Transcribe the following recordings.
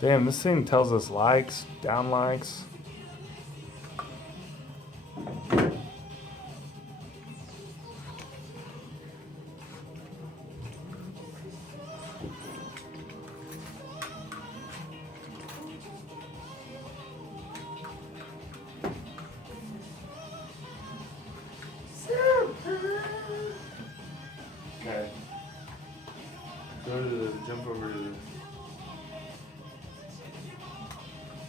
Damn, this thing tells us likes, down likes. Okay. Go to the, jump over to the.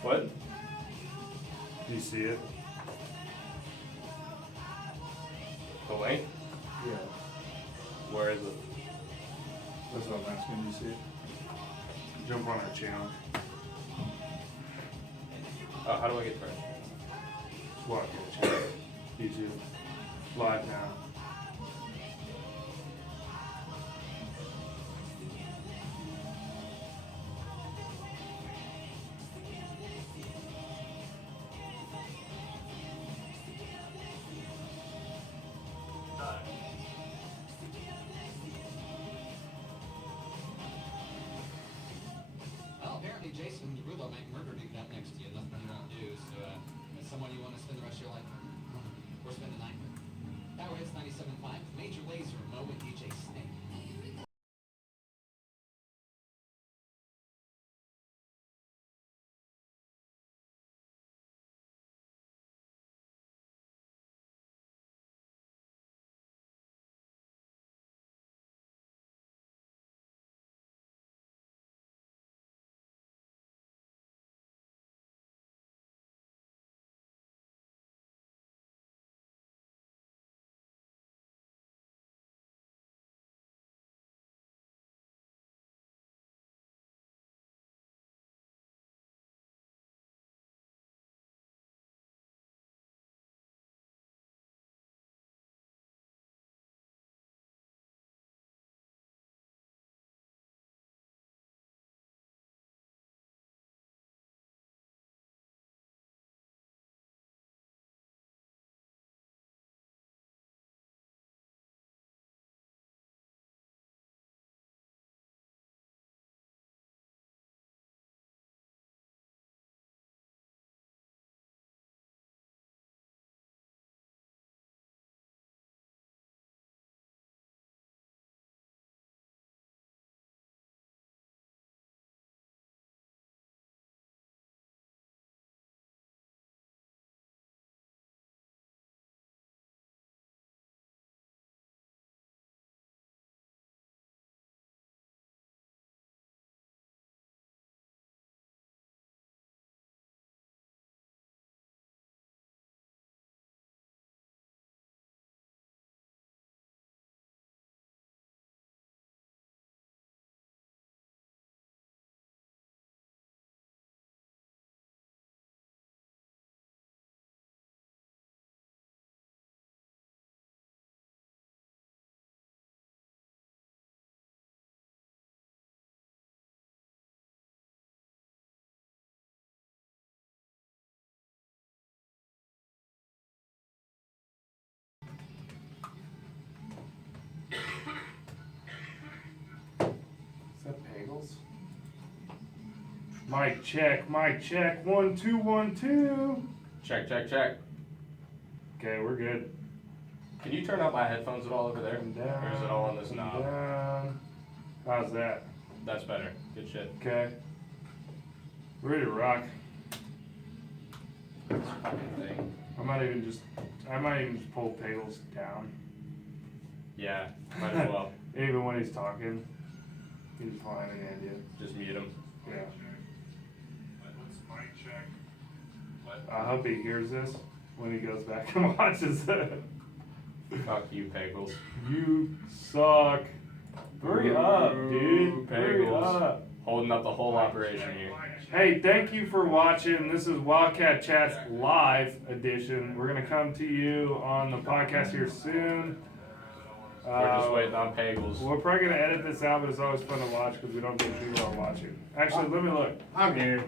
What? Do you see it? The link? Yeah. Where is it? That's what I'm asking. Do you see it? Jump on our channel. Oh, how do I get to it? What? Channel. YouTube. Live now. Well, apparently Jason Derulo might murder you that next to you. Nothing you won't do. So, is someone you want to spend the rest of your life with? Or spend the night with? Power Hits 97.5, Major Lazer, Mo and DJ Snake. Is that Pagels? Mic check, mic check. 1 2 1 2. Check, check, check. Okay, we're good. Can you turn up my headphones at all over there? Come down. Or is it all on this come knob? Down. How's that? That's better. Good shit. Okay. Ready to rock. This fucking thing. I might even just pull Pagels down. Yeah, might as well. Even when he's talking, he just won't have any idea. Just mute him. Yeah. I hope he hears this when he goes back and watches it. Fuck you, Pagels. You suck. Hurry up, dude. Hurry Pagels. up. Holding up the whole operation here. Hey, thank you for watching. This is Wildcat Chats live edition. We're gonna come to you on the podcast here soon. We're just waiting on Pagels. We're probably gonna edit this out, but it's always fun to watch because we don't get people are watching. Actually, let me look. I'm here.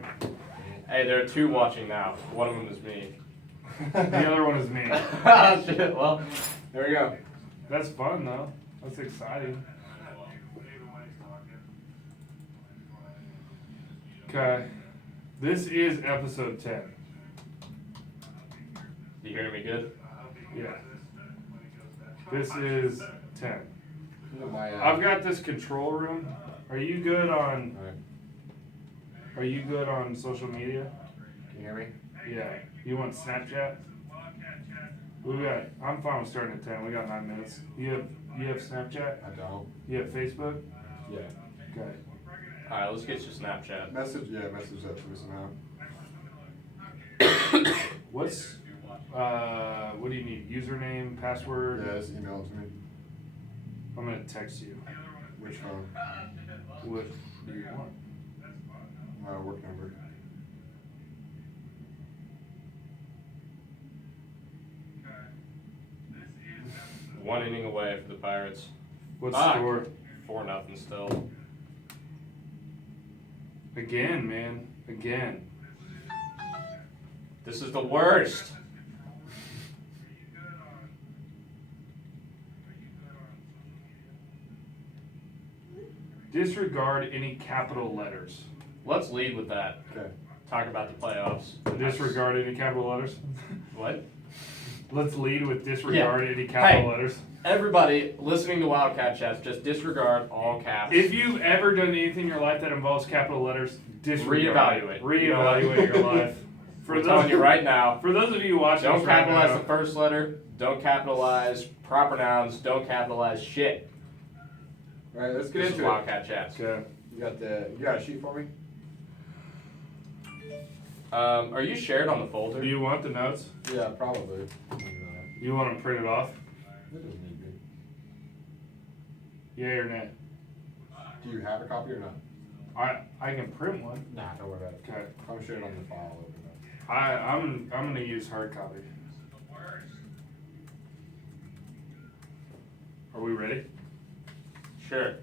Hey, there are two watching now. One of them is me. The other one is me. Ah, shit. Well, there we go. That's fun though. That's exciting. Okay. This is episode 10. You hear me good? Yeah. This is 10. My, I've got this control room. Are you good on Alright, Are you good on social media? can you hear me? Yeah. You want Snapchat? I'm fine with starting at 10. We got 9 minutes. You have Snapchat? I don't. You have Facebook? Yeah. Okay. Alright, let's get you Snapchat. Message that to me somehow. What's what do you need? Username, password? Yeah, just email it to me. I'm gonna text you. Which phone? What do you want? My work number. One inning away for the Pirates. What's the score? 4-0 still. Again, man. Again. This is the worst. Disregard any capital letters. Let's lead with that. Okay. Talk about the playoffs. Disregard any capital letters. What? Let's lead with disregard Yeah. any capital Hey. letters. Everybody listening to Wildcat Chats, just disregard all caps. If you've ever done anything in your life that involves capital letters, disregard. Reevaluate. Reevaluate your life. We're telling you right now, For those of you watching, don't us right capitalize now, the first letter, don't capitalize proper nouns, don't capitalize shit. Alright, let's get This is into it. Wildcat Chats. Okay. You got a sheet for me? Are you shared on the folder? Do you want the notes? Yeah, probably. You want them printed off? It doesn't need to be. Yay or nay? Do you have a copy or not? I can print one. Nah, don't worry about it. Okay. I'm sure it on the file. Open it I'm gonna use hard copy. Are we ready? Sure.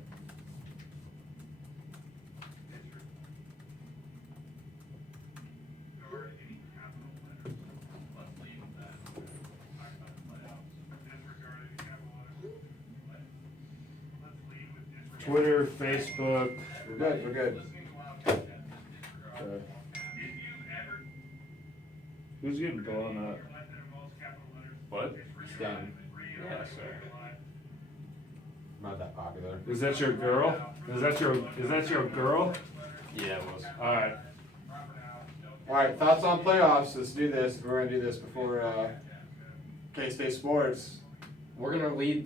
Twitter, Facebook. We're good, we're good. Okay. Who's getting blown up? What? Stan. Yeah, sir. Not that popular. Is that your girl? Is that your girl? Yeah, it was. All right. Alright, thoughts on playoffs. Let's do this. We're gonna do this before K-State Sports. We're gonna do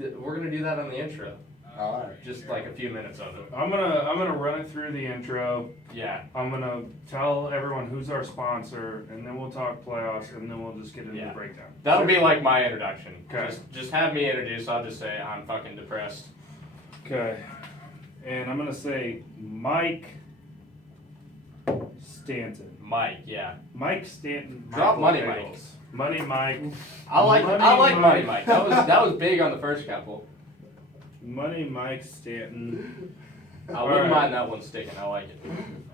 that on the intro. Alright. Just like a few minutes of it. I'm gonna run it through the intro. Yeah. I'm gonna tell everyone who's our sponsor, and then we'll talk playoffs, and then we'll just get into the breakdown. That'll be like my introduction. Okay. Just have me introduce. I'll just say I'm fucking depressed. Okay. And I'm gonna say Mike Stanton. Mike, yeah. Mike Stanton. Drop Money Bagels. Money Mike. I like Money Money Mike. Mike. That was big on the first couple. Money Mike Stanton. I wouldn't mind that one sticking. I like it.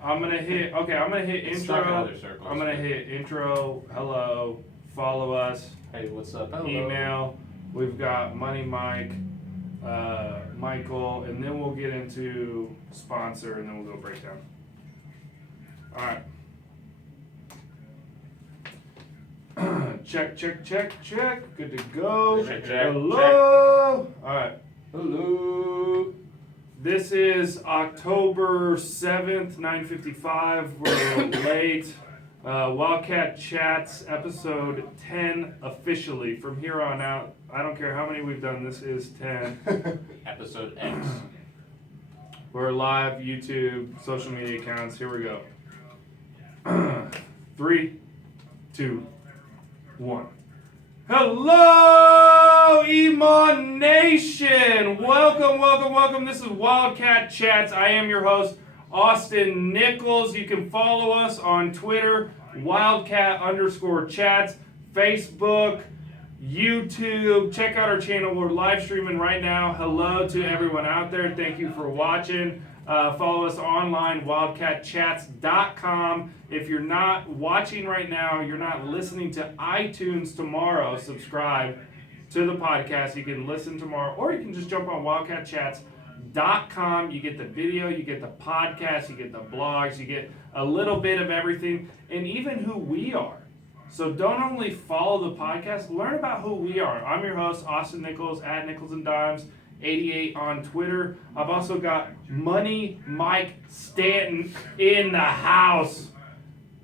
I'm gonna hit It's stuck in intro. other circles. I'm gonna hit intro. Hello. Follow us. Hey, what's up? Hello. Email. We've got Money Mike, Michael, and then we'll get into sponsor, and then we'll go breakdown. All right. Check. Good to go. Check. Hello. All right. Hello. This is October 7th, 9:55. We're a little late. Wildcat Chats, episode 10 officially. From here on out, I don't care how many we've done, this is 10. Episode X. We're live, YouTube, social media accounts. Here we go. 3, 2, 1. Hello, Emon Nation! Welcome. This is Wildcat Chats. I am your host, Austin Nichols. You can follow us on Twitter, Wildcat_Chats, Facebook, YouTube. Check out our channel. We're live streaming right now. Hello to everyone out there. Thank you for watching. Follow us online, wildcatchats.com. If you're not watching right now, you're not listening to iTunes tomorrow, subscribe to the podcast. You can listen tomorrow, or you can just jump on wildcatchats.com. You get the video, you get the podcast, you get the blogs, you get a little bit of everything, and even who we are. So don't only follow the podcast, learn about who we are. I'm your host, Austin Nichols, at Nichols and Dimes 88 on Twitter. I've also got Money Mike Stanton in the house.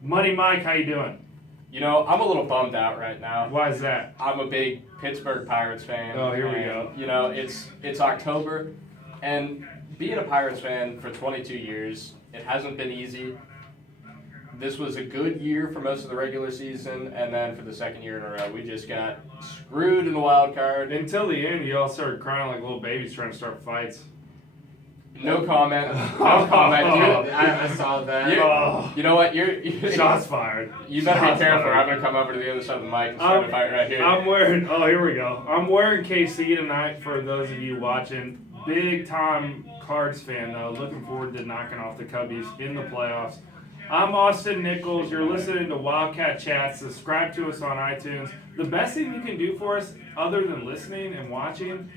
Money Mike, how you doing? You know, I'm a little bummed out right now. Why is that? I'm a big Pittsburgh Pirates fan. Oh, here we and, go. You know, it's October, and being a Pirates fan for 22 years, it hasn't been easy. This was a good year for most of the regular season, and then for the second year in a row, we just got screwed in the wild card. Until the end, you all started crying like little babies trying to start fights. No comment. No comment. I saw that. You know what? You're Shots fired. You better Shots be careful. fired. I'm gonna come over to the other side of the mic and start a fight right here. I'm wearing. Oh, here we go. I'm wearing KC tonight for those of you watching. Big time Cards fan though. Looking forward to knocking off the Cubbies in the playoffs. I'm Austin Nichols. You're listening to Wildcat Chats. Subscribe to us on iTunes. The best thing you can do for us, other than listening and watching,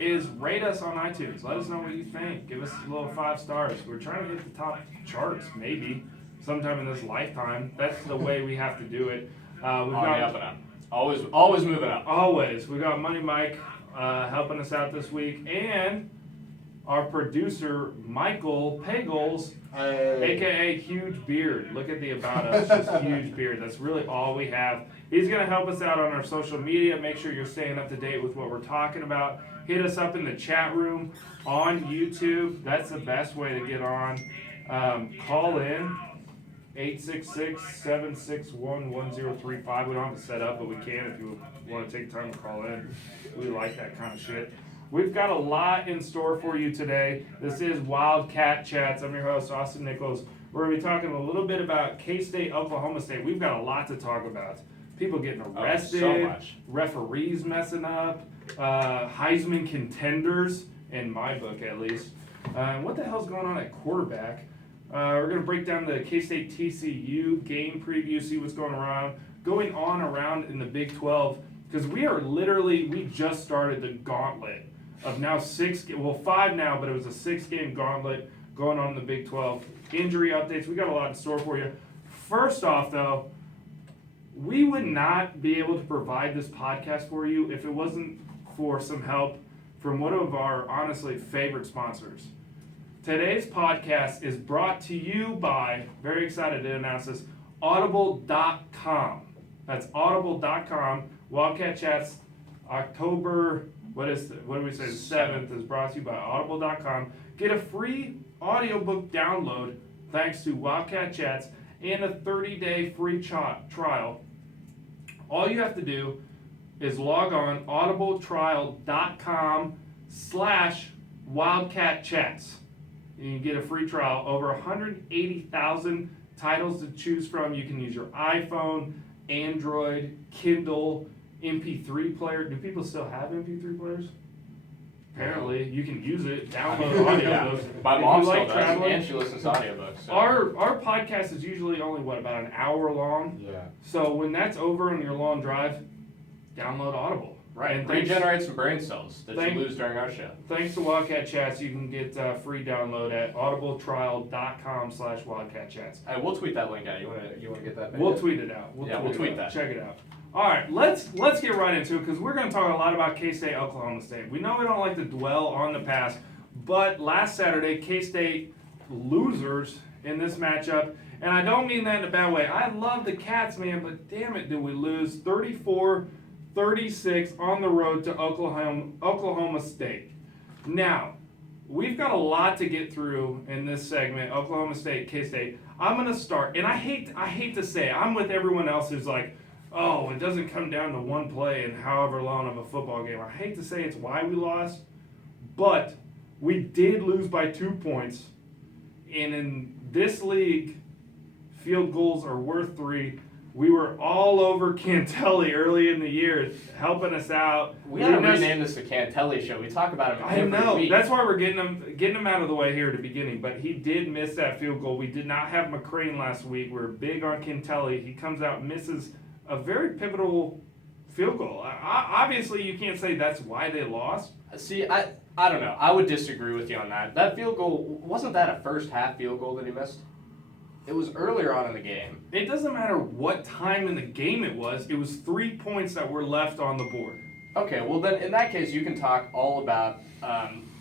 is rate us on iTunes. Let us know what you think. Give us a little 5 stars. We're trying to hit the top charts, maybe, sometime in this lifetime. That's the way we have to do it. We've got up and up. Always moving up. Always. We got Money Mike helping us out this week, and our producer Michael Pagels, aka Huge Beard. Look at the about us, just huge beard. That's really all we have. He's gonna help us out on our social media. Make sure you're staying up to date with what we're talking about. Hit us up in the chat room on YouTube. That's the best way to get on. Call in 866-761-1035. We don't have to set up, but we can if you want to take time to call in. We like that kind of shit. We've got a lot in store for you today. This is Wildcat Chats. I'm your host, Austin Nichols. We're going to be talking a little bit about K-State, Oklahoma State. We've got a lot to talk about. People getting arrested, so much. Referees messing up, Heisman contenders, in my book at least. What the hell's going on at quarterback? We're going to break down the K-State TCU game preview, see what's going on around in the Big 12, because we just started the gauntlet of now 5 now, but it was a 6-game gauntlet going on in the Big 12. Injury updates, we got a lot in store for you. First off, though, we would not be able to provide this podcast for you if it wasn't for some help from one of our honestly favorite sponsors. Today's podcast is brought to you by, very excited to announce this, Audible.com. That's Audible.com. Wildcat Chats, October, what do we say, the 7th is brought to you by Audible.com. Get a free audiobook download thanks to Wildcat Chats and a 30-day free trial. All you have to do is log on audibletrial.com/wildcatchats. You can get a free trial. Over 180,000 titles to choose from. You can use your iPhone, Android, Kindle, MP3 player. Do people still have MP3 players? Apparently, you can use it. Download audiobooks. My mom If you still like does, traveling, and she listens to audiobooks. So. Our podcast is usually only about an hour long. Yeah. So when that's over on your long drive, download Audible. Right, And regenerate some brain cells that Thank- you lose during our show. Thanks to Wildcat Chats, you can get free download at audibletrial.com/wildcatchats. Hey, we'll tweet that link out. You wanna get that? We'll video? tweet it out. We'll tweet it out. that. Check it out. All right, let's get right into it because we're going to talk a lot about K-State, Oklahoma State. We know we don't like to dwell on the past, but last Saturday, K-State losers in this matchup, and I don't mean that in a bad way. I love the Cats, man, but damn it, did we lose 34-36 on the road to Oklahoma State. Now, we've got a lot to get through in this segment, Oklahoma State, K-State. I'm going to start, and I hate to say it, I'm with everyone else who's like, oh, it doesn't come down to one play in however long of a football game. I hate to say it's why we lost, but we did lose by 2 points. And in this league, field goals are worth 3. We were all over Cantelli early in the year, helping us out. We gotta rename this the Cantelli Show. We talk about him every week. That's why we're getting him out of the way here at the beginning. But he did miss that field goal. We did not have McCrane last week. We're big on Cantelli. He comes out, misses a very pivotal field goal. Obviously, you can't say that's why they lost. See, I don't know. I would disagree with you on that. That field goal, wasn't that a first half field goal that he missed? It was earlier on in the game. It doesn't matter what time in the game it was 3 points that were left on the board. Okay, well then in that case you can talk all about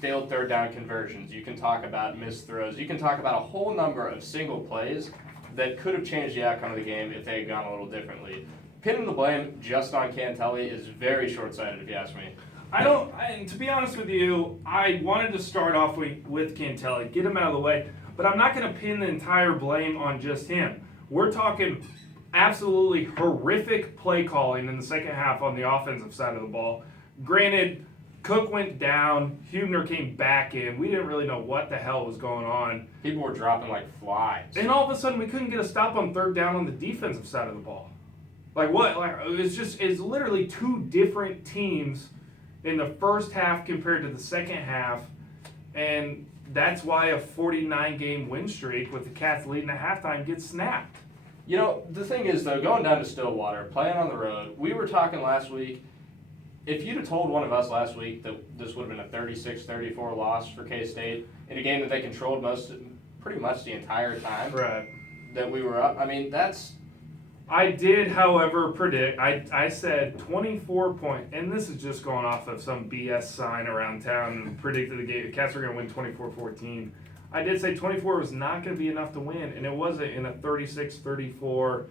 failed third down conversions. You can talk about missed throws. You can talk about a whole number of single plays that could have changed the outcome of the game if they had gone a little differently. Pinning the blame just on Cantelli is very short-sighted if you ask me. And to be honest with you, I wanted to start off with Cantelli, get him out of the way, but I'm not going to pin the entire blame on just him. We're talking absolutely horrific play calling in the second half on the offensive side of the ball. Granted, Cook went down, Hubner came back in. We didn't really know what the hell was going on. People were dropping like flies. And all of a sudden, we couldn't get a stop on third down on the defensive side of the ball. Like what? Like it's literally two different teams in the first half compared to the second half, and that's why a 49-game win streak with the Cats leading at halftime gets snapped. You know, the thing is, though, going down to Stillwater, playing on the road, we were talking last week, if you'd have told one of us last week that this would have been a 36-34 loss for K-State in a game that they controlled pretty much the entire time Right. that we were up, I mean, that's... I did, however, predict, I said 24 points, and this is just going off of some BS sign around town and predicted the game. The Cats were going to win 24-14. I did say 24 was not going to be enough to win, and it wasn't in a 36-34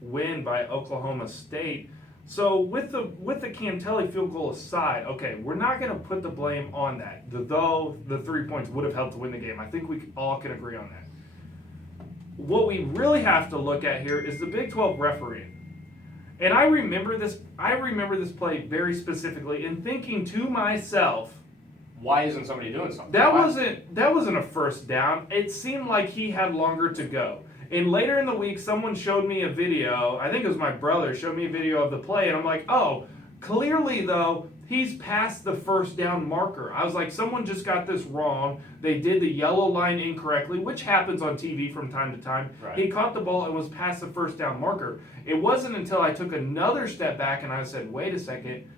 win by Oklahoma State. So with the Cantelli field goal aside, okay, we're not going to put the blame on that, though the 3 points would have helped to win the game. I think we all can agree on that. What we really have to look at here is the Big 12 refereeing. And I remember this play very specifically and thinking to myself, Why isn't somebody doing something? that wasn't a first down. It seemed like he had longer to go. And later in the week, someone showed me a video, I think it was my brother, showed me a video of the play, and I'm like, oh, clearly though, he's past the first down marker. I was like, someone just got this wrong. They did the yellow line incorrectly, which happens on TV from time to time. Right. He caught the ball and was past the first down marker. It wasn't until I took another step back and I said, wait a second,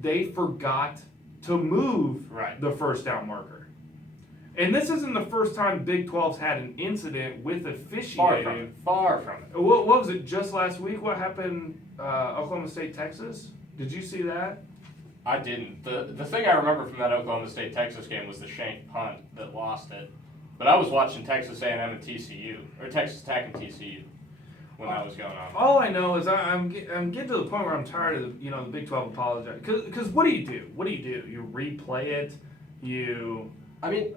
they forgot to move Right. the first down marker. And this isn't the first time Big 12's had an incident with officiating. Far from it. What was it, just last week? What happened, Oklahoma State, Texas? Did you see that? I didn't. The thing I remember from that Oklahoma State-Texas game was the shank punt that lost it. But I was watching Texas A&M and TCU, or Texas Tech and TCU, when that was going on. All I know is I'm getting to the point where I'm tired of the Big 12 apologizing. Because what do? You replay it. I mean,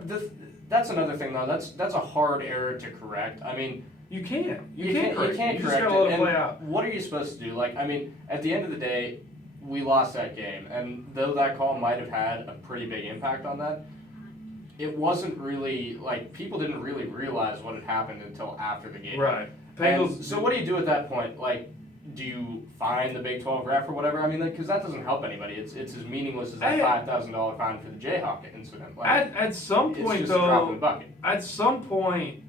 that's another thing though. That's a hard error to correct. I mean, You can't. You can't can't correct just gotta let it. it play And out. what are you supposed to do? Like, I mean, at the end of the day, we lost that game, and though that call might have had a pretty big impact on that, it wasn't really like people didn't really realize what had happened until after the game. Right. And so what do you do at that point? Like, do you fine the Big 12 ref or whatever? I mean, because that doesn't help anybody. It's as meaningless as that $5,000 fine for the Jayhawk incident. Like, At some point, it's just a drop in though, the bucket. at some point,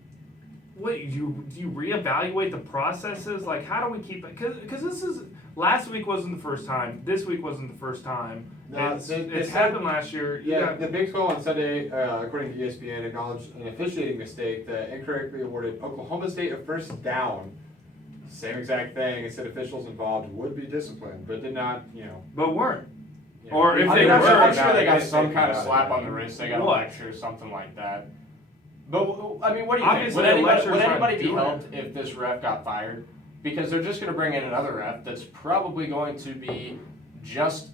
do you reevaluate the processes? Like, how do we keep it? Because this is last week wasn't the first time. This week wasn't the first time. No, It's happened last year. Yeah, the Big 12 on Sunday, according to ESPN, acknowledged an officiating mistake that incorrectly awarded Oklahoma State a first down. Same exact thing. It said officials involved would be disciplined, but did not, But weren't. you Or if I they mean, were, I'm sure they they got some think kind of about slap it. on the wrist. They got a What? lecture or something like that. But I mean, what do you Obviously, think? the lecture's Would not anybody be doing helped if this ref got fired? Because they're just going to bring in another ref that's probably going to be just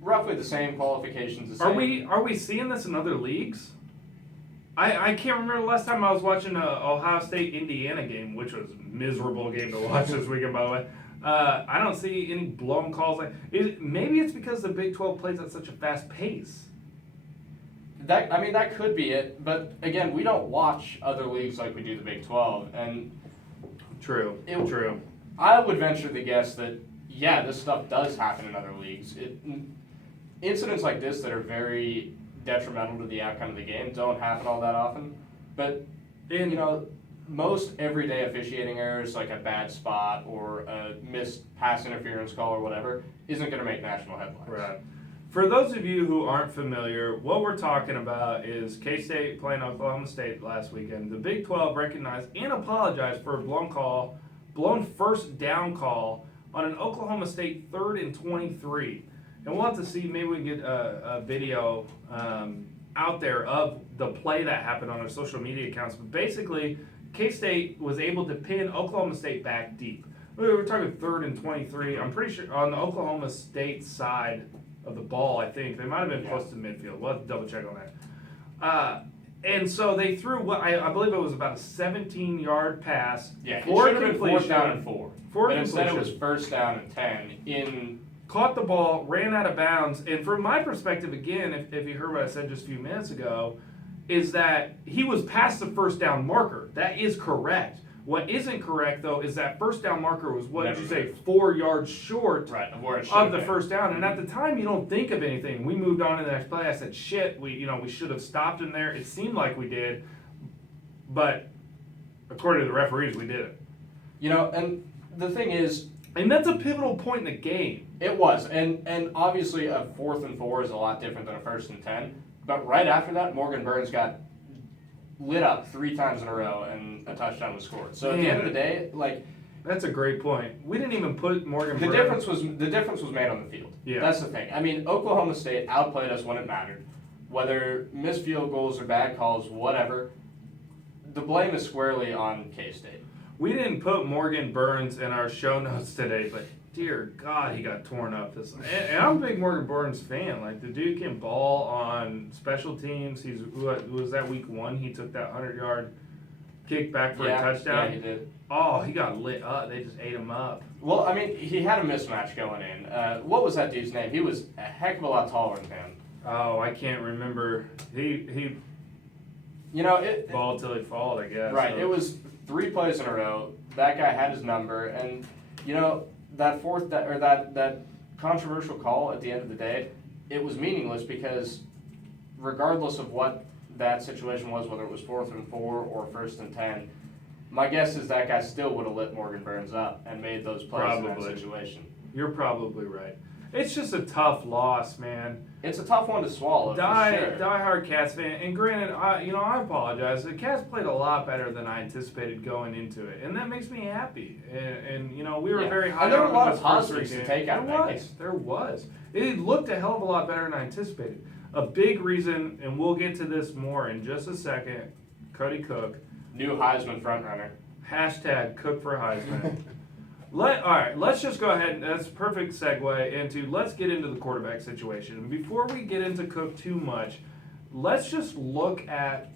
roughly the same qualifications. Are we seeing this in other leagues? I can't remember the last time I was watching a Ohio State Indiana game, which was a miserable game to watch this weekend, by the way. I don't see any blown calls. Maybe it's because the Big 12 plays at such a fast pace. That could be it. But again, we don't watch other leagues like we do the Big 12, and True. True. I would venture the guess that this stuff does happen in other leagues. Incidents like this that are very detrimental to the outcome of the game don't happen all that often. But most everyday officiating errors, like a bad spot or a missed pass interference call or whatever, isn't going to make national headlines. Right. For those of you who aren't familiar, what we're talking about is K-State playing Oklahoma State last weekend. The Big 12 recognized and apologized for a blown first down call on an Oklahoma State 3rd and 23. And we'll have to see, maybe we can get a video out there of the play that happened on our social media accounts. But basically, K-State was able to pin Oklahoma State back deep. We were talking 3rd and 23. I'm pretty sure on the Oklahoma State side of the ball, I think. They might have been close to midfield. We'll have to double check on that. And so they threw what I believe it was about a 17-yard pass. Yeah, it for should have been 4th down and 4. For But instead it was completion. 1st down and 10 in. Caught the ball, ran out of bounds, and from my perspective, again, if you heard what I said just a few minutes ago, is that he was past the 1st down marker. That is correct. What isn't correct, though, is that 1st down marker was, what did you say, 4 yards short Right, of where it should of have the been. 1st down. And at the time, you don't think of anything. We moved on to the next play. I said, shit, we should have stopped him there. It seemed like we did, but according to the referees, we didn't. And the thing is, And that's a pivotal point in the game. it was, and obviously a 4th and 4 is a lot different than a 1st and 10. But right after that, Morgan Burns got lit up 3 times in a row, and a touchdown was scored. So at the end of the day, like, That's a great point. We didn't even put Morgan the Burns. difference was made on the field. Yeah. That's the thing. I mean, Oklahoma State outplayed us when it mattered. Whether missed field goals or bad calls, whatever, the blame is squarely on K-State. We didn't put Morgan Burns in our show notes today, but dear God, he got torn up this. And I'm a big Morgan Burns fan. Like, the dude can ball on special teams. Was that week 1? He took that 100-yard kick back for a touchdown. Yeah, he did. Oh, he got lit up. They just ate him up. Well, I mean, he had a mismatch going in. What was that dude's name? He was a heck of a lot taller than him. Oh, I can't remember. He balled till he followed, I guess. Right. So. It was 3 plays in a row. That guy had his number, and that controversial call at the end of the day, it was meaningless because regardless of what that situation was, whether it was 4th and 4 or 1st and 10, my guess is that guy still would have lit Morgan Burns up and made those plays in that Probably. situation. You're probably right. It's just a tough loss, man. It's a tough one to swallow. For sure. Die-hard Cats fan, and granted, I apologize. The Cats played a lot better than I anticipated going into it, and that makes me happy. And we were very high. And there were on a lot them of those first positives 3 to games. take out of that game. There was. It looked a hell of a lot better than I anticipated. A big reason, and we'll get to this more in just a second. Cody Cook. New Heisman frontrunner. Hashtag Cook for Heisman. Alright, let's just go ahead. That's a perfect segue into, let's get into the quarterback situation. And before we get into Cook too much, let's just look at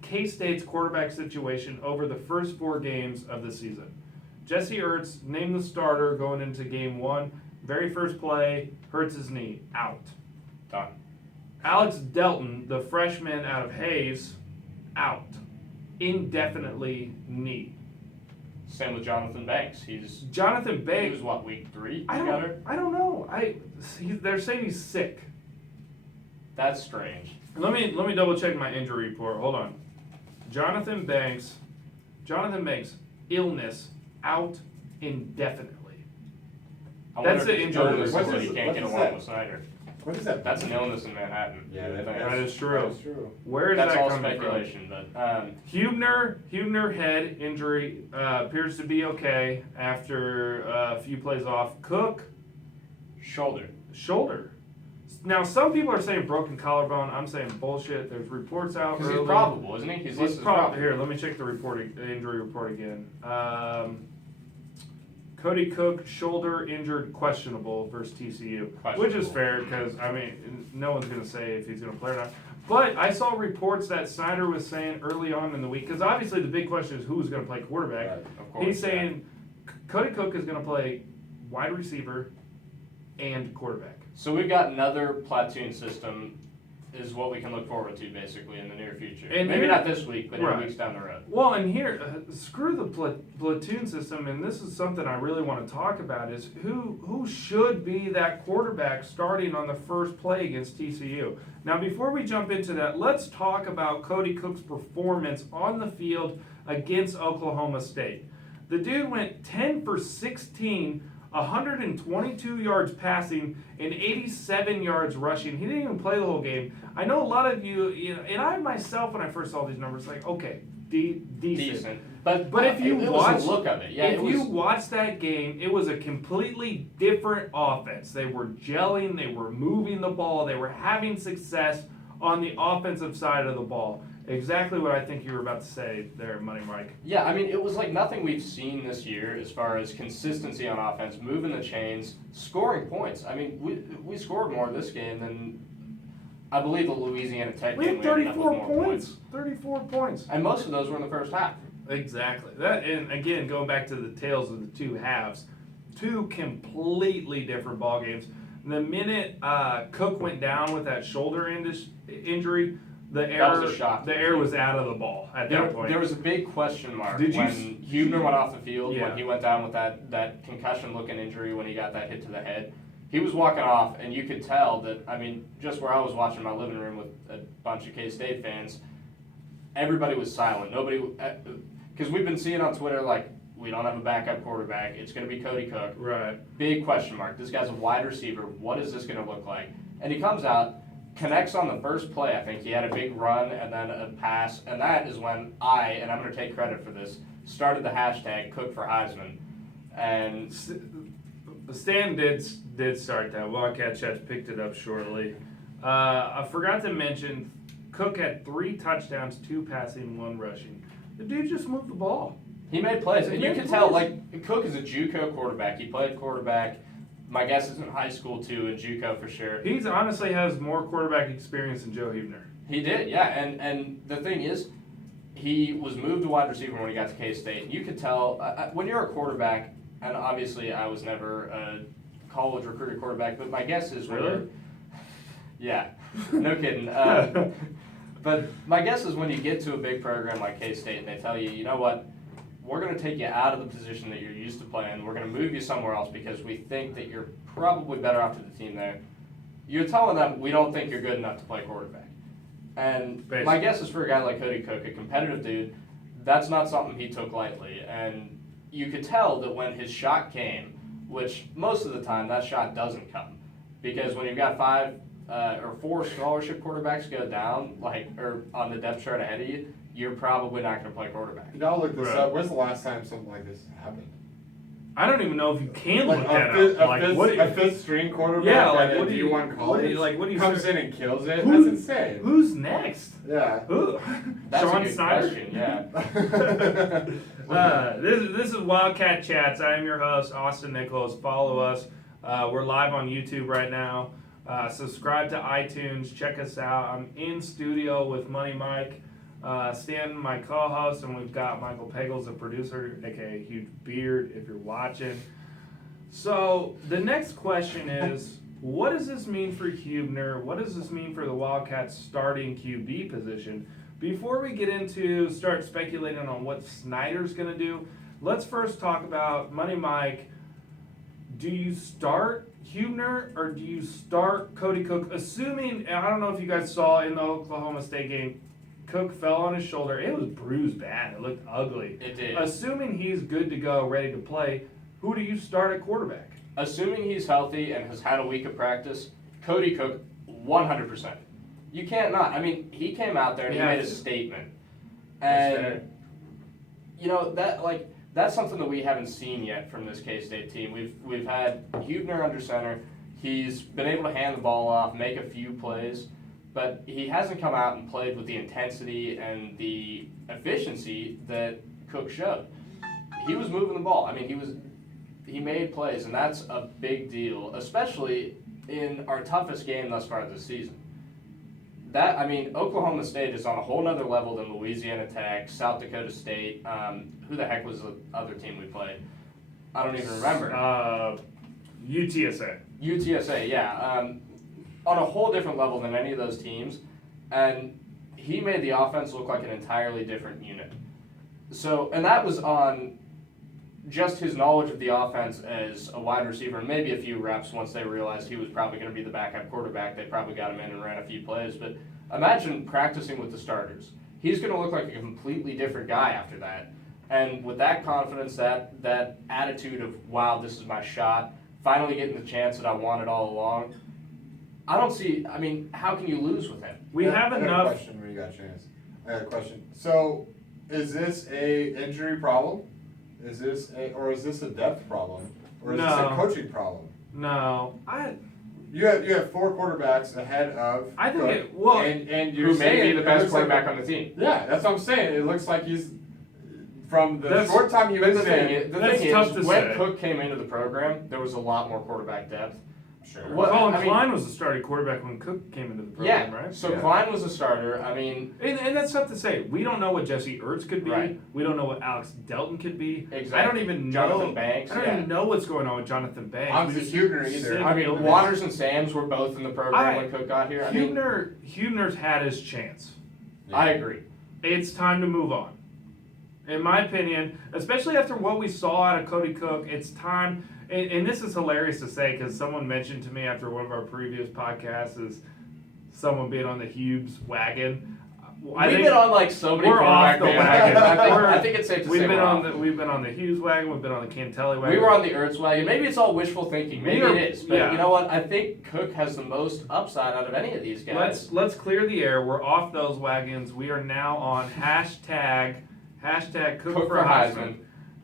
K-State's quarterback situation over the first 4 games of the season. Jesse Ertz named the starter going into game 1. Very first play, hurts his knee, out. Done. Alex Delton, the freshman out of Hayes, out. Indefinitely knee. Same with Jonathan Banks. Jonathan He Banks. was what, week 3 I together? don't know. They're saying he's sick. That's strange. Let me double check my injury report. Hold on. Jonathan Banks, illness, out indefinitely. I That's wonder the if injury illness report. is what he can't What get is along that? with Snyder. What is that? That's an illness in Manhattan. Yeah, That is true. That's true. Where is That's that all coming speculation, but from? Hubner head injury appears to be okay after a few plays off. Cook, shoulder. shoulder. Now, some people are saying broken collarbone. I'm saying bullshit. There's reports out Because early. he's probable, isn't he? He's Let's listed as probably, probable. here, let me check the injury report again. Cody Cook, shoulder injured, questionable versus TCU. Which is Questionable. fair because, no one's going to say if he's going to play or not. But I saw reports that Snyder was saying early on in the week, because obviously the big question is who's going to play quarterback. Right. Of course, He's yeah. saying Cody Cook is going to play wide receiver and quarterback. So we've got another platoon system is what we can look forward to basically in the near future. And Maybe here- not this week, but Right. in weeks down the road. Well, and here, screw the platoon system, and this is something I really want to talk about, is who should be that quarterback starting on the first play against TCU. Now, before we jump into that, let's talk about Cody Cook's performance on the field against Oklahoma State. The dude went 10 for 16, 122 yards passing and 87 yards rushing. He didn't even play the whole game. I know a lot of you know, and I myself, when I first saw these numbers, like, okay, decent. But if you it watch, was the look of it, yeah, if you watch that game, it was a completely different offense. They were gelling, they were moving the ball, they were having success on the offensive side of the ball. Exactly what I think you were about to say there, Money Mike. Yeah, I mean, it was like nothing we've seen this year as far as consistency on offense, moving the chains, scoring points. I mean, we scored more this game than I believe the Louisiana Tech We game. had We ended up with 34 more points. 34 points. And most of those were in the first half. Exactly. That, and again, going back to the tales of the two halves, two completely different ball games. The minute Cook went down with that shoulder injury, the That was a shock. the air was out of the ball at that point. There was a big question mark Did you when Huebner went off the field, Yeah. when he went down with that concussion-looking injury when he got that hit to the head. He was walking off, and you could tell that, I mean, just where I was watching my living room with a bunch of K-State fans, everybody was silent. Nobody, because we've been seeing on Twitter, like, we don't have a backup quarterback. It's going to be Cody Cook. Right. Big question mark. This guy's a wide receiver. What is this going to look like? And he comes out, connects on the first play, I think. He had a big run and then a pass. And that is when and I'm going to take credit for this, started the hashtag Cook for Heisman. And Stan did start that. Wildcat Chats picked it up shortly. I forgot to mention, Cook had 3 touchdowns, 2 passing, 1 rushing. The dude just moved the ball. he made plays. And He you made can tell, plays. like, Cook is a JUCO quarterback. He played quarterback. My guess is in high school, too, in JUCO for sure. He's honestly has more quarterback experience than Joe Huebner. He did, yeah. And the thing is, he was moved to wide receiver when he got to K-State. You could tell, when you're a quarterback, and obviously I was never a college recruited quarterback, but my guess is Really? Yeah, no kidding. But my guess is when you get to a big program like K-State and they tell you, you know what, we're going to take you out of the position that you're used to playing. We're going to move you somewhere else because we think that you're probably better off to the team there. You're telling them we don't think you're good enough to play quarterback. And Basically. my guess is for a guy like Cody Cook, a competitive dude, that's not something he took lightly. And you could tell that when his shot came, which most of the time that shot doesn't come, because when you've got 5 or 4 scholarship quarterbacks go down, or on the depth chart ahead of you, you're probably not going to play quarterback. You gotta look this Right. up. When's the last time something like this happened? I don't even know if you can Like look that a up. Like, what do you, fifth string quarterback Yeah, like, at what a do you- D1 what college do you- like, what do you comes say- in and kills it. Who- That's insane. who's next? Yeah. Who? That's Sean a good Snyder? question, yeah. This is Wildcat Chats. I am your host, Austin Nichols. Follow us. We're live on YouTube right now. Subscribe to iTunes. Check us out. I'm in studio with Money Mike, Stan, my co-host, and we've got Michael Pagels, the producer, aka Huge Beard, if you're watching. So the next question is, what does this mean for Huebner? What does this mean for the Wildcats starting QB position? Before we get into start speculating on what Snyder's going to do, let's first talk about Money Mike. Do you start Huebner or do you start Cody Cook? Assuming, I don't know if you guys saw in the Oklahoma State game, Cook fell on his shoulder. It was bruised bad. It looked ugly. It did. Assuming he's good to go, ready to play, who do you start at quarterback? Assuming he's healthy and has had a week of practice, Cody Cook, 100%. You can't not. I mean, he came out there and he Yeah. made a statement. That's And, fair. you know, that's something that we haven't seen yet from this K-State team. We've had Huebner under center. He's been able to hand the ball off, make a few plays, but he hasn't come out and played with the intensity and the efficiency that Cook showed. He was moving the ball. I mean, he made plays, and that's a big deal, especially in our toughest game thus far this season. Oklahoma State is on a whole nother level than Louisiana Tech, South Dakota State. Who the heck was the other team we played? I don't even remember. UTSA. UTSA, yeah. On a whole different level than any of those teams. And he made the offense look like an entirely different unit. So, and that was on just his knowledge of the offense as a wide receiver and maybe a few reps once they realized he was probably going to be the backup quarterback. They probably got him in and ran a few plays. But imagine practicing with the starters. He's going to look like a completely different guy after that. And with that confidence, that attitude of, wow, this is my shot, finally getting the chance that I wanted all along, I don't see, I mean, how can you lose with him? We have I got a enough. question when you got a chance. I got a question. So, is this a injury problem? Is this a depth problem? Or is this No. a coaching problem? No, You have 4 quarterbacks ahead of I think Cook, it- well, and you're Who may saying be the it best looks like- quarterback on the team. Yeah, that's what I'm saying. It looks like he's from the That's- short time he But was the thing in. is, That's tough to when say. Cook came into the program, there was a lot more quarterback depth. Sure. What- Colin I mean- Klein was the starting quarterback when Cook came into the Yeah, program, right? so Yeah. Klein was a starter. I mean, And that's tough to say. We don't know what Jesse Ertz could be. Right. We don't know what Alex Delton could be. Exactly. I don't even know. Jonathan Banks, I don't yeah. even know what's going on with Jonathan Banks. Obviously, We just Huebner either. sit I mean, here- Waters and Sams were both in the program when Cook got here. I mean, Huebner's had his chance. I agree. It's time to move on. In my opinion, especially after what we saw out of Cody Cook, it's time. And this is hilarious to say because someone mentioned to me after one of our previous podcasts is someone being on the Hughes wagon. We've been on like so many we're off quarterback the bandwagons. wagon. I think it's safe to We've say been we're on off. we've been on the Hughes wagon. We've been on the Cantelli wagon. We were on the Ertz wagon. Maybe it's all wishful thinking. Maybe We are- it is. But yeah. you know what? I think Cook has the most upside out of any of these guys. Let's clear the air. We're off those wagons. We are now on hashtag Cook for Heisman.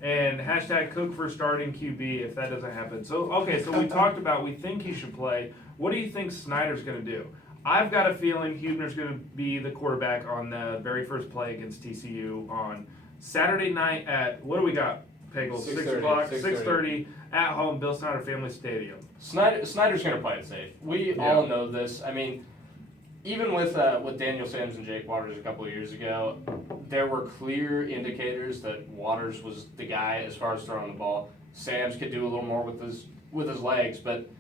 And hashtag Cook for starting QB if that doesn't happen. So, okay, so we talked about we think he should play. What do you think Snyder's going to do? I've got a feeling Huebner's going to be the quarterback on the very first play against TCU on Saturday night at, what do we got, Pagels? 6 6:30, o'clock, 6:30. 6:30 at home, Bill Snyder Family Stadium. Snyder's going to play it safe. We Yeah. all know this. I mean, even with Daniel Sams and Jake Waters a couple of years ago, there were clear indicators that Waters was the guy as far as throwing the ball. Sams could do a little more with his legs, but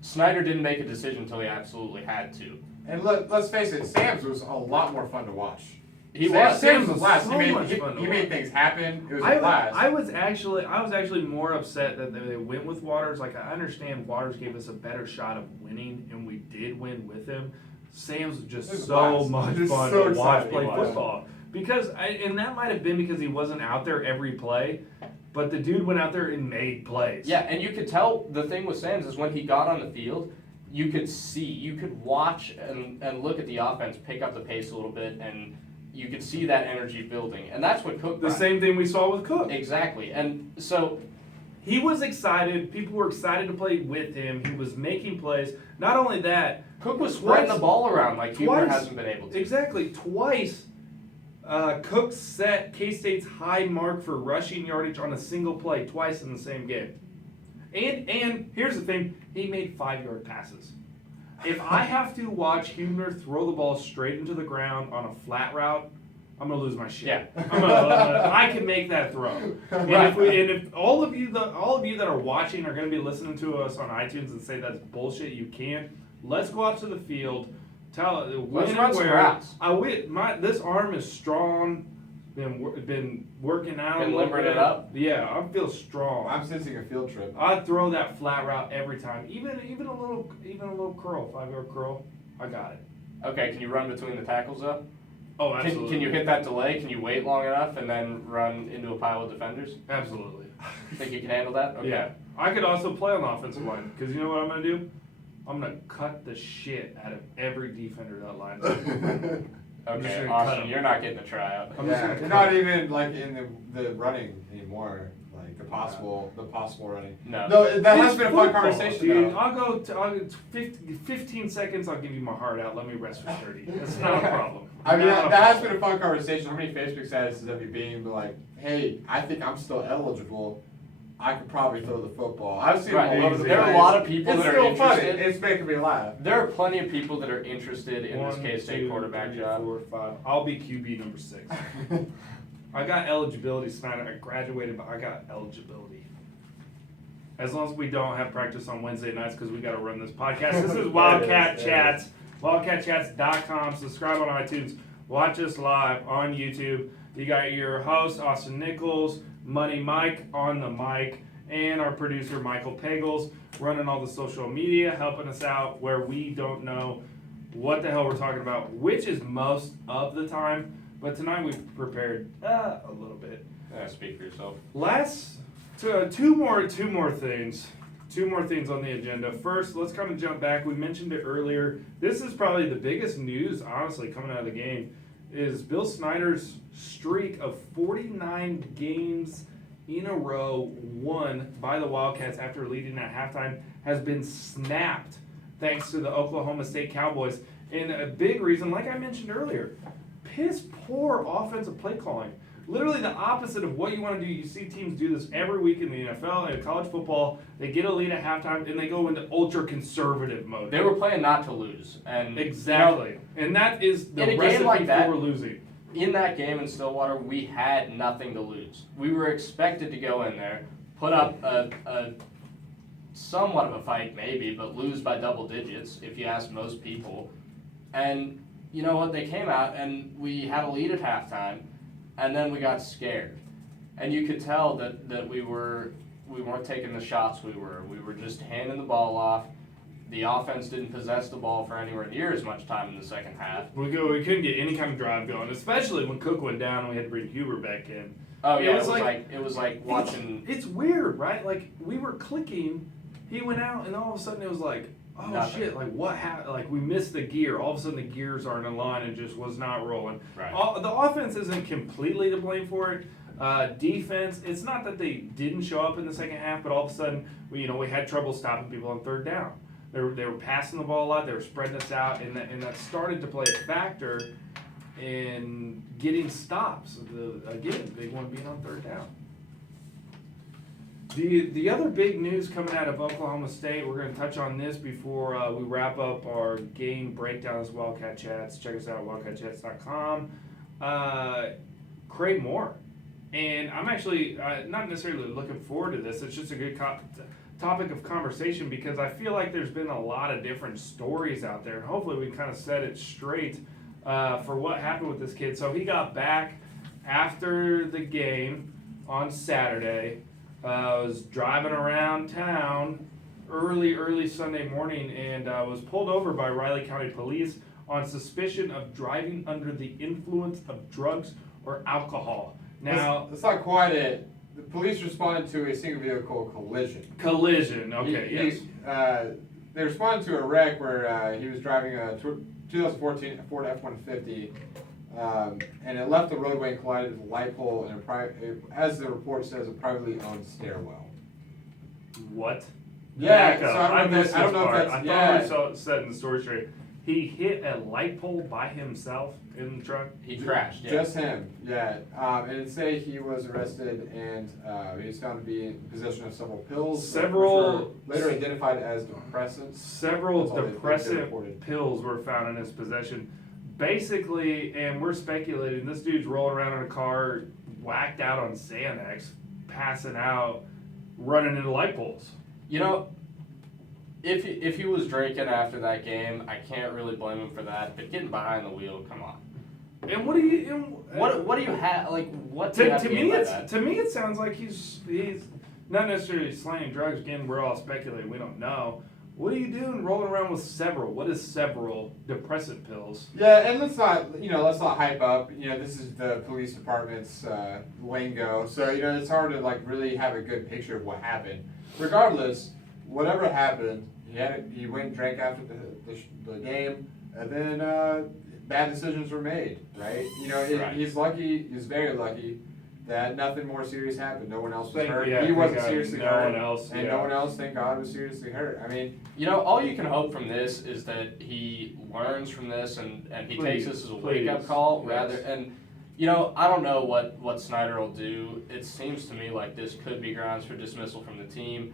Snyder didn't make a decision until he absolutely had to. And let's face it, Sam's was a lot more fun to watch. He Sam- was. Sam's was was blast. so He much made, fun to he made watch. things happen. It was a I blast. was actually more upset that they went with Waters. Like, I understand Waters gave us a better shot of winning, and we did win with him. Sam's was just It was so blast. much Just fun so to watch exciting play to watch. football. Because, and that might have been because he wasn't out there every play, but the dude went out there and made plays. Yeah, and you could tell the thing with Sams is when he got on the field, you could watch and look at the offense pick up the pace a little bit, and you could see that energy building. And that's what Cook The brought. same thing we saw with Cook. Exactly. And so He was excited. People were excited to play with him. He was making plays. Not only that, Cook was spreading the ball around like Huebner Twice. hasn't been able to. exactly twice, Cook set K-State's high mark for rushing yardage on a single play twice in the same game. And here's the thing, he made 5-yard passes. If I have to watch Huebner throw the ball straight into the ground on a flat route, I'm gonna lose my shit. Yeah. I can make that throw. And if all of you that are watching are gonna be listening to us on iTunes and say that's bullshit, you can't. Let's go out to the field. Let's When run and some where. routes. This arm is strong. Been working out. Been a little limbering bit. it up. Yeah, I feel strong. I'm sensing a field trip. I'd throw that flat route every time, even a little curl, 5-yard curl. I got it. Okay, can you run between the tackles though? Oh, absolutely. Can you hit that delay? Can you wait long enough and then run into a pile of defenders? Absolutely. Think you can handle that? Okay. Yeah. I could also play on the offensive line because you know what I'm gonna do? I'm gonna cut the shit out of every defender that lines up. I'm just Okay, gonna cut Austin, 'em. you're not getting a tryout. I'm just Yeah, gonna you're cut not 'em. even like in the running anymore. Like the possible running. No. No, that has It's been a fun football, conversation dude. though. I'll go 15 seconds. I'll give you my heart out. Let me rest for 30. That's not a problem. I mean, Not a that has problem. been a fun conversation. How many Facebook statuses have you been like, hey, I think I'm still eligible. I could probably throw the football. I've seen Right. them all over the There are a place. lot of people it's that are still funny. interested. It's making me laugh. There are plenty of people that are interested in this 1, K-State 2, quarterback 3, job. 4, 5. I'll be QB number 6. I got eligibility, Snyder. I graduated, but I got eligibility. As long as we don't have practice on Wednesday nights because we got to run this podcast. This is Wildcat Chats. WildcatChats.com. Subscribe on iTunes. Watch us live on YouTube. You got your host, Austin Nichols, Money Mike on the mic, and our producer, Michael Pagels, running all the social media, helping us out where we don't know what the hell we're talking about, which is most of the time. But tonight we've prepared a little bit. Speak for yourself. Two more things. Two more things on the agenda. First, let's kind of jump back. We mentioned it earlier. This is probably the biggest news, honestly, coming out of the game, is Bill Snyder's streak of 49 games in a row won by the Wildcats after leading at halftime has been snapped thanks to the Oklahoma State Cowboys. And a big reason, like I mentioned earlier, piss poor offensive play calling. Literally the opposite of what you want to do. You see teams do this every week in the NFL and college football. They get a lead at halftime and they go into ultra conservative mode. They were playing not to lose, and Exactly. And that is the in a game recipe like that, for losing. In that game in Stillwater, we had nothing to lose. We were expected to go in there, put up a somewhat of a fight maybe, but lose by double digits if you ask most people. And you know what? They came out and we had a lead at halftime, and then we got scared. And you could tell that we weren't taking the shots we were. We were just handing the ball off. The offense didn't possess the ball for anywhere near as much time in the second half. We couldn't get any kind of drive going, especially when Cook went down and we had to bring Huber back in. Oh yeah, it was like watching. It's weird, right? Like we were clicking, he went out, and all of a sudden it was like, oh Nothing. shit! Like what happened? Like we missed the gear. All of a sudden the gears aren't in line and just was not rolling. Right. The offense isn't completely to blame for it. Defense, it's not that they didn't show up in the second half, but all of a sudden we had trouble stopping people on third down. They were passing the ball a lot. They were spreading us out, and that started to play a factor in getting stops. Again, big one being on third down. The other big news coming out of Oklahoma State, we're going to touch on this before we wrap up our game breakdown as Wildcat Chats. Check us out at wildcatchats.com. Craig Moore. And I'm actually not necessarily looking forward to this. It's just a good topic of conversation because I feel like there's been a lot of different stories out there. And hopefully we can kind of set it straight for what happened with this kid. So he got back after the game on Saturday. Was driving around town early Sunday morning and was pulled over by Riley County Police on suspicion of driving under the influence of drugs or alcohol. Now, that's not quite it. The police responded to a single vehicle collision. Okay, yes. They responded to a wreck where he was driving a 2014 Ford F-150, and it left the roadway and collided with a light pole in as the report says, a privately owned stairwell. What? Yeah, Back up. so I don't know if that's, I thought we said in the story straight. He hit a light pole by himself in the truck? He crashed, yeah. Just him, yeah. And it say he was arrested and he was found to be in possession of several pills. Which were later identified as depressants. Several depressant pills were found in his possession. Basically, and we're speculating, this dude's rolling around in a car, whacked out on Xanax, passing out, running into light poles. You know, if he was drinking after that game, I can't really blame him for that. But getting behind the wheel, come on. And what do you? What do you have? Like what? Do you have To me, it sounds like he's not necessarily slanging drugs. Again, we're all speculating. We don't know. What are you doing rolling around with several? What is several depressant pills? Yeah, and let's not hype up. This is the police department's lingo, so it's hard to really have a good picture of what happened. Regardless, whatever happened, he went and drank after the game, and then bad decisions were made. Right? Right. He's lucky. He's very lucky that nothing more serious happened. No one else was hurt. Yeah, he wasn't seriously hurt. No one else. And no one else, thank God, was seriously hurt. I mean, all you can hope from this is that he learns from this and he takes this as a wake-up call rather. And, I don't know what Snyder will do. It seems to me like this could be grounds for dismissal from the team.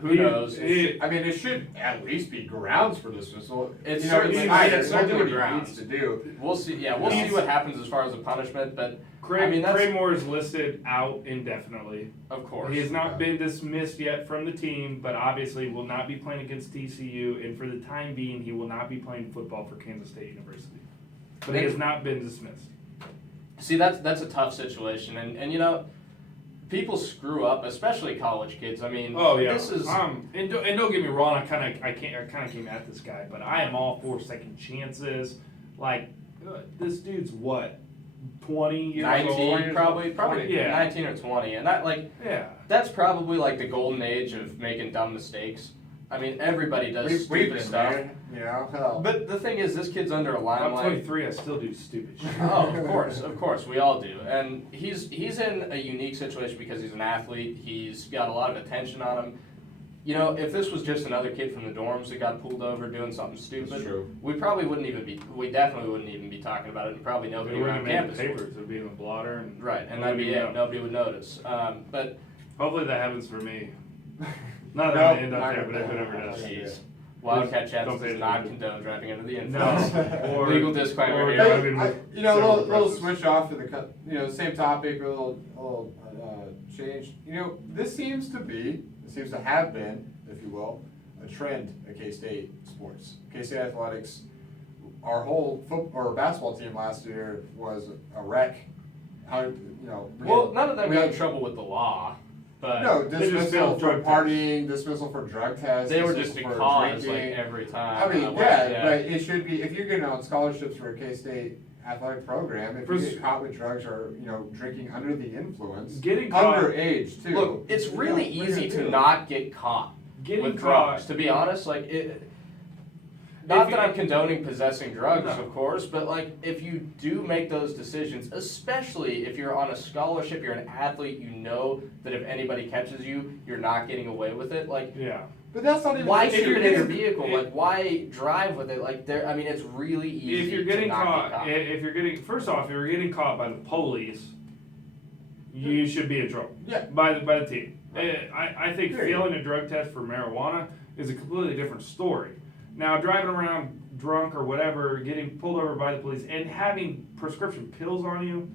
Who knows? It should at least be grounds for dismissal. It's certainly what he grounds needs to do. We'll see. Yeah, we'll see what happens as far as the punishment. But Craig Moore is listed out indefinitely. Of course, he has not been dismissed yet from the team, but obviously will not be playing against TCU, and for the time being, he will not be playing football for Kansas State University. But he has not been dismissed. See, that's a tough situation, and people screw up, especially college kids. I mean, this is and don't get me wrong. I kind of came at this guy, but I am all for second chances. Like this dude's what 20 years 19, old. probably Yeah. 19 or 20, and that like Yeah. that's probably like the golden age of making dumb mistakes. I mean, everybody does We've stupid been stuff. there, you know. Hell. But the thing is, this kid's under a I'm limelight. 23. I still do stupid shit. Oh, of course, we all do. And he's in a unique situation because he's an athlete. He's got a lot of attention on him. You know, if this was just another kid from the dorms that got pulled over doing something stupid, That's true. we definitely wouldn't even be talking about it, and probably It nobody wouldn't have around made campus the would. papers. It would be in the blotter. And Right, and that'd be it. Nobody would notice. But Hopefully that happens for me. Not that No, I end up not there, gonna but if it happen. ever does. jeez, Wildcat Chats Don't pay does not attention. condone driving under the No. influence. Or Legal disclaimer or here. driving I, with you know, a several little presses. switch off to the same topic, a little change. You know, this seems to have been, if you will, a trend at K-State sports. K-State athletics, our whole basketball team last year was a wreck. How, you know. Well, none of them we got in had- trouble with the law, but No, They just dismissal failed for drug partying, dismissal for drug tests. they were just dismissal a for cause like drinking. every time. I mean, went, yeah, but it should be, if you're getting on scholarships for a K-State athletic program, if you For get caught with drugs or, you know, drinking under the influence, Getting caught. underage too. Look, it's really you know, what are easy you to gonna do? not get caught Getting with caught. drugs. To be honest, like it. Not If that you- I'm condoning possessing drugs, No. of course, but like if you do make those decisions, especially if you're on a scholarship, you're an athlete, you know that if anybody catches you, you're not getting away with it. Like, Yeah. But that's not even. why if shoot you're it in your getting- vehicle? Like, why drive with it? Like, I mean, it's really easy. If you're getting to not caught, get caught. if you're getting, first off, if you're getting caught by the police, you should be in trouble. Yeah. By the team. I think Period. failing a drug test for marijuana is a completely different story. Now, driving around drunk or whatever, getting pulled over by the police, and having prescription pills on you,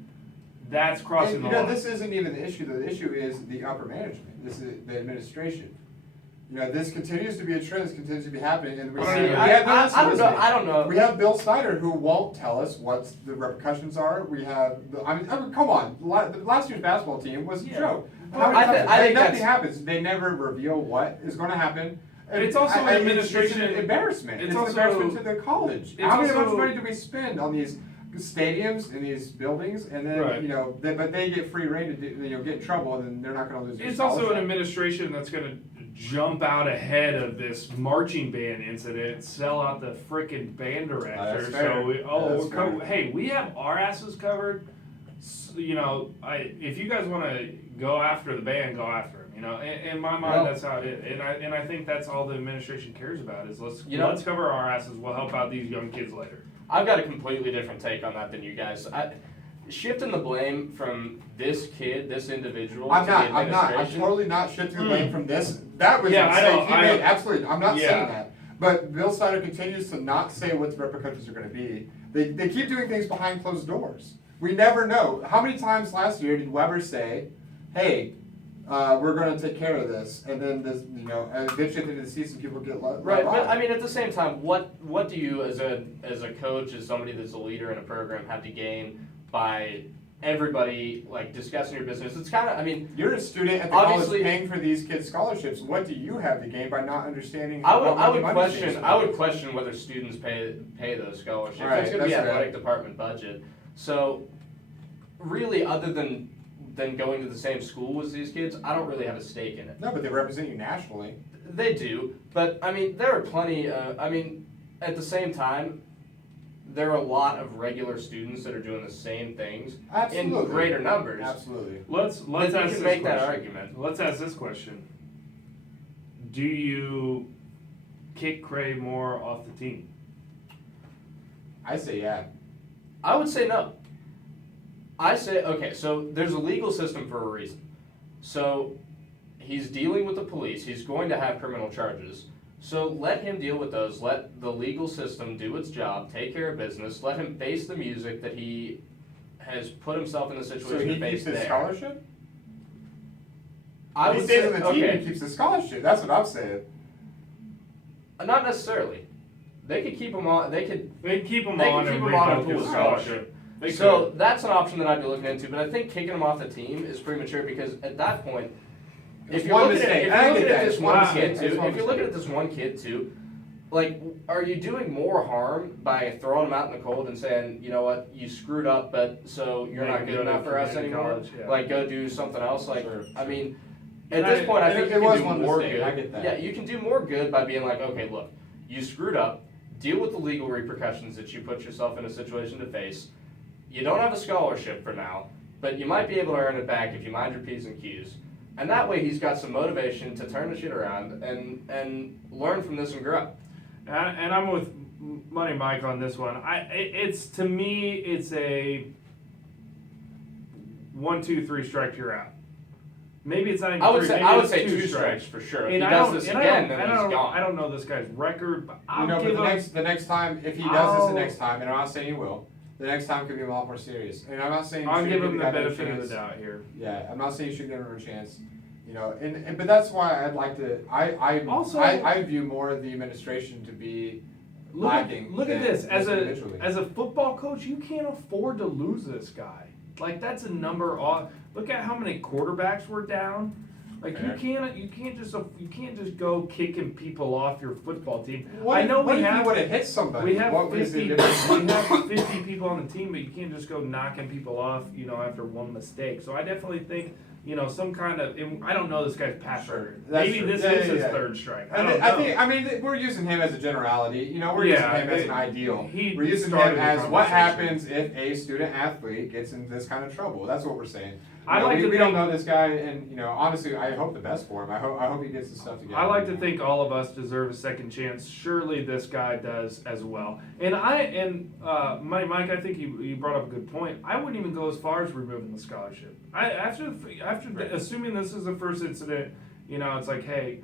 that's crossing And, the you know, line. this isn't even the issue, though. The issue is the upper management. This is the administration. You know, this continues to be a trend, this continues to be happening, and we See, see, I don't know. We have Bill Snyder who won't tell us what the repercussions are. We have, I mean, come on, the last year's basketball team was a Yeah. joke. Well, How many times- I think nothing that's- happens. They never reveal what is going to happen. And It's also an it's administration- an embarrassment. it's It's also- an embarrassment to the college. it's How much also- money do we spend on these stadiums and these buildings, and then Right. you know, but they get free reign to do, you know, get in trouble, and then they're not going to lose their It's also an scholarship. administration that's going to jump out ahead of this marching band incident, sell out the frickin' band director. That's fair. So, That's fair. hey, we have our asses covered. You know, if you guys want to go after the band, go after them. You know, in my mind, Well- that's how it is, and I think that's all the administration cares about is You let's know- cover our asses. We'll help out these young kids later. I've got a completely different take on that than you guys. Shifting the blame from this kid, this individual, I'm to not. the I'm administration. totally not shifting the blame from this. That was Yeah, a I mistake know, he I made. know. Absolutely, I'm not Yeah. saying that. But Bill Snyder continues to not say what the repercussions are going to be. They keep doing things behind closed doors. We never know. How many times last year did Weber say, "Hey, we're going to take care of this," and then this, you know, and eventually at the end of the season, people get let Right, off. but I mean, at the same time, what do you, as a coach, as somebody that's a leader in a program, have to gain by everybody like discussing your business? It's kind of, I mean, You're a student at the Obviously- college paying for these kids' scholarships. What do you have to gain by not understanding? I what would money question is? I would question whether students pay those scholarships. Right, It's going to be that's fair. athletic department budget. So, really, other than going to the same school as these kids, I don't really have a stake in it. No, but they represent you nationally. They do, but I mean, there are plenty. I mean, at the same time, there are a lot of regular students that are doing the same things Absolutely. in greater numbers. Absolutely. Let's Then ask you this can make question. that argument. Let's ask this question. Do you kick Cray more off the team? I say yeah. I would say no. I say, okay, so there's a legal system for a reason. So he's dealing with the police, he's going to have criminal charges. So let him deal with those, let the legal system do its job, take care of business, let him face the music that he has put himself in the So situation he to face keeps his there. scholarship? I He would stays say, on the team okay, and keeps his scholarship. That's what I'm saying. not necessarily. They could keep him on, they could They can keep him They can on keep and him on and revoke pull his a scholarship. They So could. that's an option that I'd be looking into, but I think kicking him off the team is premature because at that point, if It's you're one looking at, mistake. if I you're get looking at that. this It's one one kid mistake. too, It's one if you're looking mistake. at this one kid too, like, are you doing more harm by throwing them out in the cold and saying, you know what, you screwed up, but so you're Yeah, not you good go to enough for us community anymore? college, yeah. Like, go do something else. Like, Sure, I sure. mean, at this point, I think it you was can do one more mistake, good. I get that. Yeah, you can do more good by being like, okay, look, you screwed up. Deal with the legal repercussions that you put yourself in a situation to face. You don't have a scholarship for now, but you might be able to earn it back if you mind your P's and Q's. And that way he's got some motivation to turn the shit around and learn from this and grow. And I'm with Money Mike on this one. To me, it's a 1, 2, 3 strike, you're out. Maybe it's not even I would three, say maybe I would it's say 2 two strikes for sure. If And he I does don't- this and again, I then don't, he's gone. I don't know this guy's record, but I'll You know, give but him. the next time, if he does this the next time, and I'm not saying he will, the next time could be a lot more serious. And I'm not saying you I'll should give him the the guy a benefit of chance. the doubt here. Yeah, I'm not saying you should give him a chance. You know, and but that's why I'd like to. I view more of the administration to be lacking. Look at than this. As individually. a football coach, you can't afford to lose this guy. Like, that's a number off. Look at how many quarterbacks were down. Like, Fair. you can't just go kicking people off your football team. What I if, know what we if have you would have hit somebody? we have What was the 50 difference? we have 50 people on the team, but you can't just go knocking people off, after one mistake. So I definitely think, some kind of, and I don't know this guy's pass Sure. record. That's Maybe true. this Yeah, is yeah, his yeah. third strike. I mean, we're using him as a generality. We're using him as an ideal. he We're using him started the as what conversation. happens if a student athlete gets in this kind of trouble. That's what we're saying. I like to we don't think- know this guy, and honestly, I hope the best for him. I hope he gets his stuff together. I like to think all of us deserve a second chance. Surely this guy does as well. And Mike, I think you brought up a good point. I wouldn't even go as far as removing the scholarship. After Right. assuming this is the first incident, it's like, hey,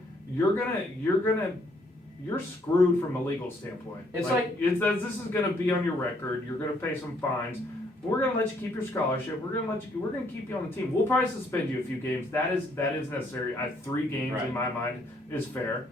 you're screwed from a legal standpoint. It's this is gonna be on your record. You're gonna pay some fines. We're gonna let you keep your scholarship. We're gonna keep you on the team. We'll probably suspend you a few games. That is necessary. 3 games Right. in my mind is fair.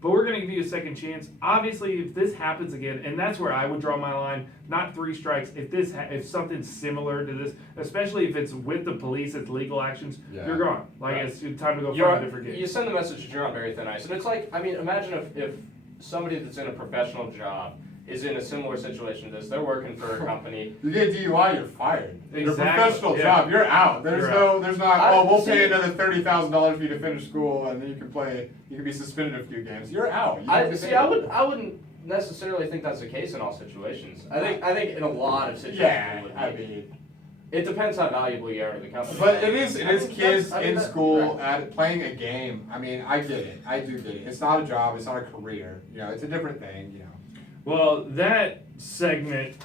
But we're gonna give you a second chance. Obviously, if this happens again, and that's where I would draw my line, not 3 strikes. If something similar to this, especially if it's with the police, it's legal actions, Yeah. you're gone. Like, Right. it's time to go find a different game. You send the message that you're on very thin ice. And it's like, I mean, imagine if somebody that's in a professional job is in a similar situation to this. They're working for a company. You get DUI, you're fired. Your Exactly, professional yeah. job, you're out. There's You're not. We'll see- pay another $30,000 for you to finish school, and then you can play. You can be suspended a few games. You're out. You have to pay. I wouldn't necessarily think that's the case in all situations. I think in a lot of situations Yeah, it would be. I mean. It depends how valuable you are to the company. But it is I mean, kids I mean, in that- school right. playing a game. I mean, I get it. I do get it. It's not a job. It's not a career. It's a different thing. Well, that segment.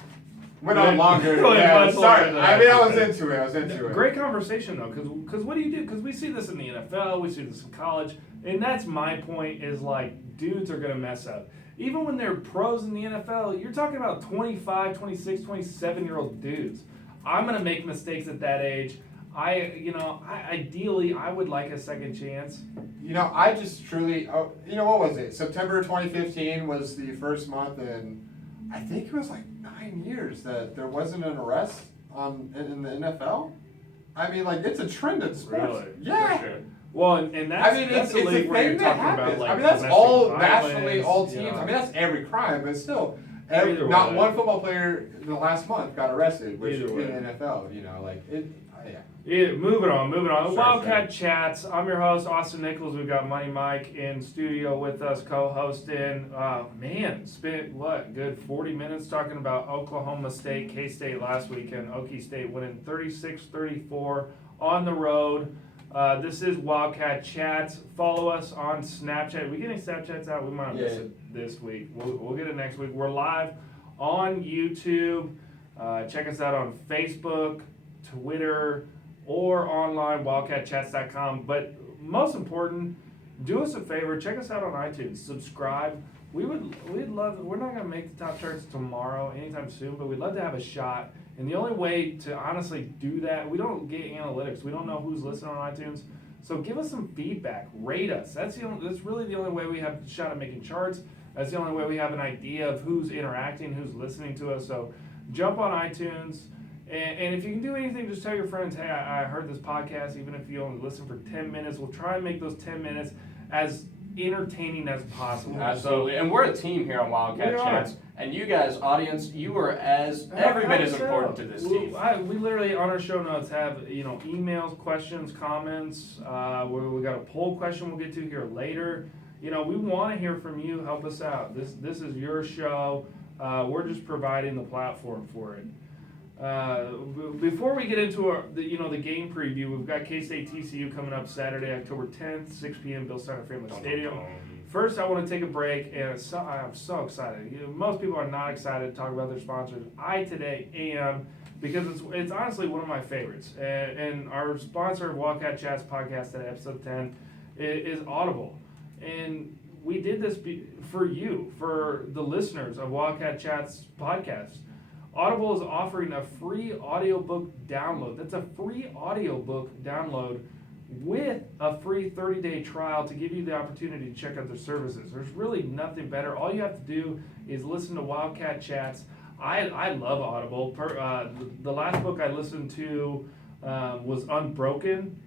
Went on longer. Went Yeah, much sorry. longer than I mean, I I was expected. into it. Great conversation though, because what do you do? Because we see this in the NFL, we see this in college, and that's my point. Is like, dudes are gonna mess up. Even when they're pros in the NFL, you're talking about 25, 26, 27-year-old dudes. I'm gonna make mistakes at that age. Ideally, I would like a second chance. I just truly, what was it? September 2015 was the first month, and I think it was like 9 years that there wasn't an arrest in the NFL. I mean, like, it's a trend in sports. Really? Yeah. For sure. Well, and that's it's the a league where thing you're that talking about happens. like I mean, that's domestic all violence, nationally, all teams. you know. I mean, that's every crime, but still, Either not way. one football player in the last month got arrested, which Either in way. the NFL, yeah. Yeah, moving on. Sure, Wildcat Chats. I'm your host, Austin Nichols. We've got Money Mike in studio with us, co-hosting. Spent good 40 minutes talking about Oklahoma State, K-State last weekend. Okie State winning 36-34 on the road. This is Wildcat Chats. Follow us on Snapchat. We getting Snapchats out? We might have missed it this week. We'll get it next week. We're live on YouTube. Check us out on Facebook, Twitter, or online, wildcatchats.com. But most important, do us a favor, check us out on iTunes. Subscribe. We'd love, we're not going to make the top charts tomorrow, anytime soon, but we'd love to have a shot. And the only way to honestly do that, we don't get analytics. We don't know who's listening on iTunes. So give us some feedback. Rate us. That's really the only way we have a shot at making charts. That's the only way we have an idea of who's interacting, who's listening to us. So jump on iTunes. And if you can do anything, just tell your friends, hey, I heard this podcast. Even if you only listen for 10 minutes, we'll try and make those 10 minutes as entertaining as possible. Absolutely, and we're a team here on Wildcat We are. Chats, and you guys, audience, you are every bit as How so? important to this team. We literally on our show notes have emails, questions, comments. We got a poll question we'll get to here later. We want to hear from you. Help us out. This is your show. We're just providing the platform for it. Before we get into the game preview, we've got K-State TCU coming up Saturday, October 10th, 6 p.m. Bill Center Family Stadium. First, I want to take a break, and I'm so excited. Most people are not excited to talk about their sponsors. I today am, because it's honestly one of my favorites. And our sponsor of Wildcat Chats podcast today, episode 10, is Audible. And we did this for you, for the listeners of Wildcat Chats podcast. Audible is offering a free audiobook download. That's a free audiobook download with a free 30-day trial to give you the opportunity to check out their services. There's really nothing better. All you have to do is listen to Wildcat Chats. I love Audible. The last book I listened to was Unbroken,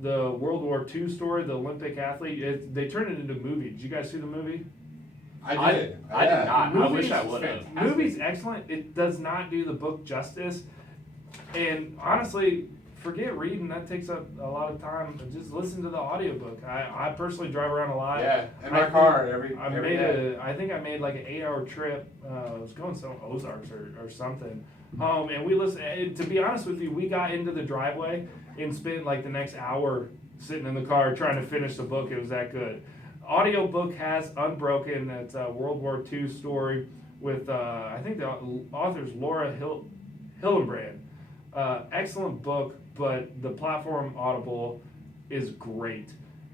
the World War II story, the Olympic athlete. They turned it into a movie. Did you guys see the movie? I did. I did not. I wish I Movie's would have. fantastic. Movie's excellent. It does not do the book justice. And honestly, forget reading. That takes up a lot of time. Just listen to the audiobook. I personally drive around a lot. Yeah, in my car every day. I think I made like an 8-hour trip. I was going to Ozarks or something home, and we listened. And to be honest with you, we got into the driveway and spent like the next hour sitting in the car trying to finish the book. It was that good. Audiobook has Unbroken. That's a World War II story with I think the author's Laura Hillenbrand. Excellent book, but the platform Audible is great.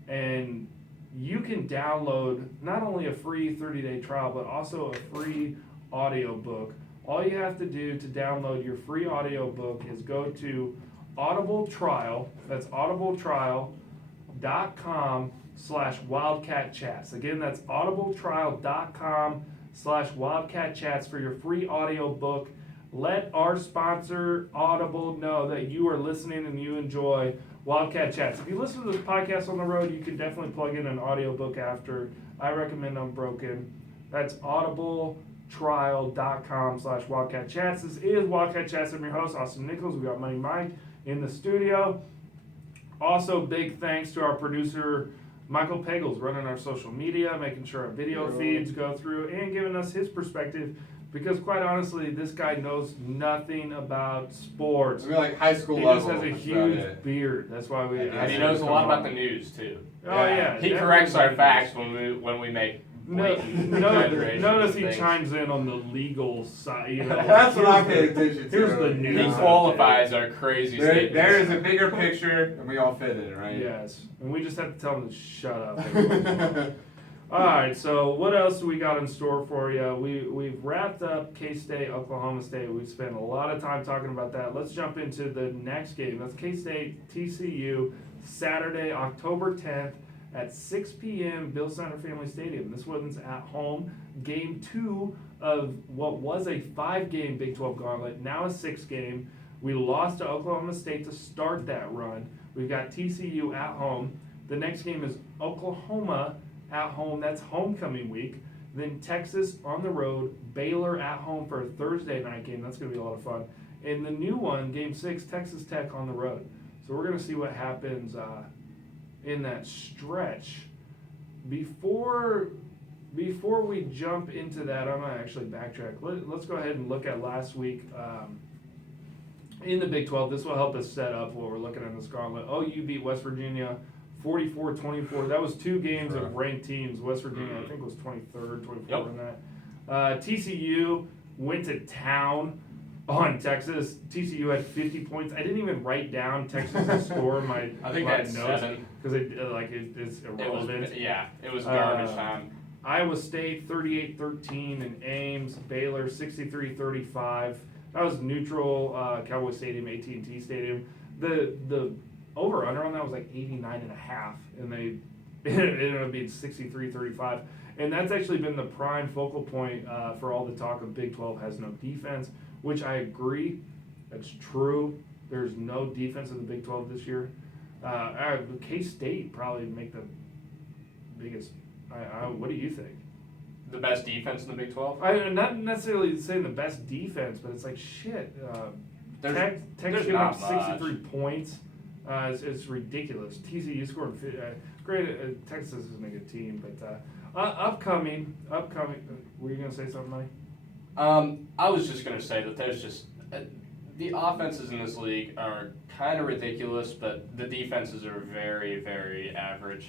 And you can download not only a free 30-day trial, but also a free audiobook. All you have to do to download your free audiobook is go to Audible Trial. That's audibletrial.com/Wildcat Chats. Again, that's audibletrial.com/Wildcat Chats for your free audiobook. Let our sponsor Audible know that you are listening and you enjoy Wildcat Chats. If you listen to this podcast on the road, you can definitely plug in an audiobook after. I recommend Unbroken. That's audibletrial.com/Wildcat Chats. This is Wildcat Chats. I'm your host, Austin Nichols. We got Money Mike in the studio. Also, big thanks to our producer, Michael Pagels, running our social media, making sure our video feeds go through, and giving us his perspective. Because quite honestly, this guy knows nothing about sports. It's like high school He level. just has a that's huge about it. beard. That's why we. And he knows a lot about the news too. Oh yeah. He definitely corrects our knows. facts when we make blatant exaggerations Notice of he things. chimes in on the legal side. That's what I here's paid attention to. here's the He news. qualifies our crazy statements. There is a bigger picture, and we all fit in it, right? Yes, and we just have to tell him to shut up. All right, so what else do we got in store for you? We've wrapped up K-State, Oklahoma State. We've spent a lot of time talking about that. Let's jump into the next game. That's K-State TCU, Saturday, October 10th at 6 p.m. Bill Center Family Stadium. This one's at home. Game 2 of what was a 5-game Big 12 gauntlet, now a 6-game. We lost to Oklahoma State to start that run. We've got TCU at home. The next game is Oklahoma at home. That's homecoming week. Then Texas on the road, Baylor at home for a Thursday night game. That's going to be a lot of fun. And the new one, Game 6, Texas Tech on the road. So we're going to see what happens in that stretch. Before we jump into that, I'm going to actually backtrack. Let's go ahead and look at last week in the Big 12. This will help us set up what we're looking at in this gauntlet. OU beat West Virginia 44-24. That was 2 games of ranked teams. West Virginia, I think, was 23rd, 24th in that. TCU went to town on Texas. TCU had 50 points. I didn't even write down Texas' score in my I think that's 7. because it's irrelevant. It was garbage time. Iowa State 38-13 in Ames. Baylor 63-35. That was neutral Cowboy Stadium, AT&T Stadium. The over-under on that was like 89.5, and they it ended up being 63-35. And that's actually been the prime focal point for all the talk of Big 12 has no defense, which I agree. That's true. There's no defense in the Big 12 this year. K-State probably make the biggest What do you think? The best defense in the Big 12? I'm not necessarily saying the best defense, but it's like shit. Tech's there's giving up not much. 63 points. It's ridiculous. TCU scored. Great. Texas isn't a good team, but upcoming. Were you gonna say something, Mike? I was just going to say that there's just the offenses in this league are kind of ridiculous, but the defenses are very, very average.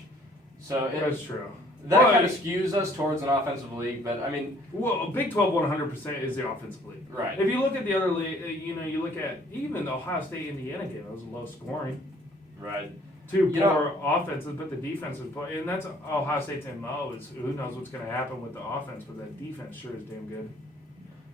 So That's true. that Well, kind of skews us towards an offensive league. But I mean, Well, Big 12 100% is the offensive league. right? If you look at the other league, you look at even the Ohio State Indiana game, it was low scoring. Right. Two You poor offenses, but the defense is play, and that's Ohio State's MO. Is who knows what's going to happen with the offense, but that defense sure is damn good.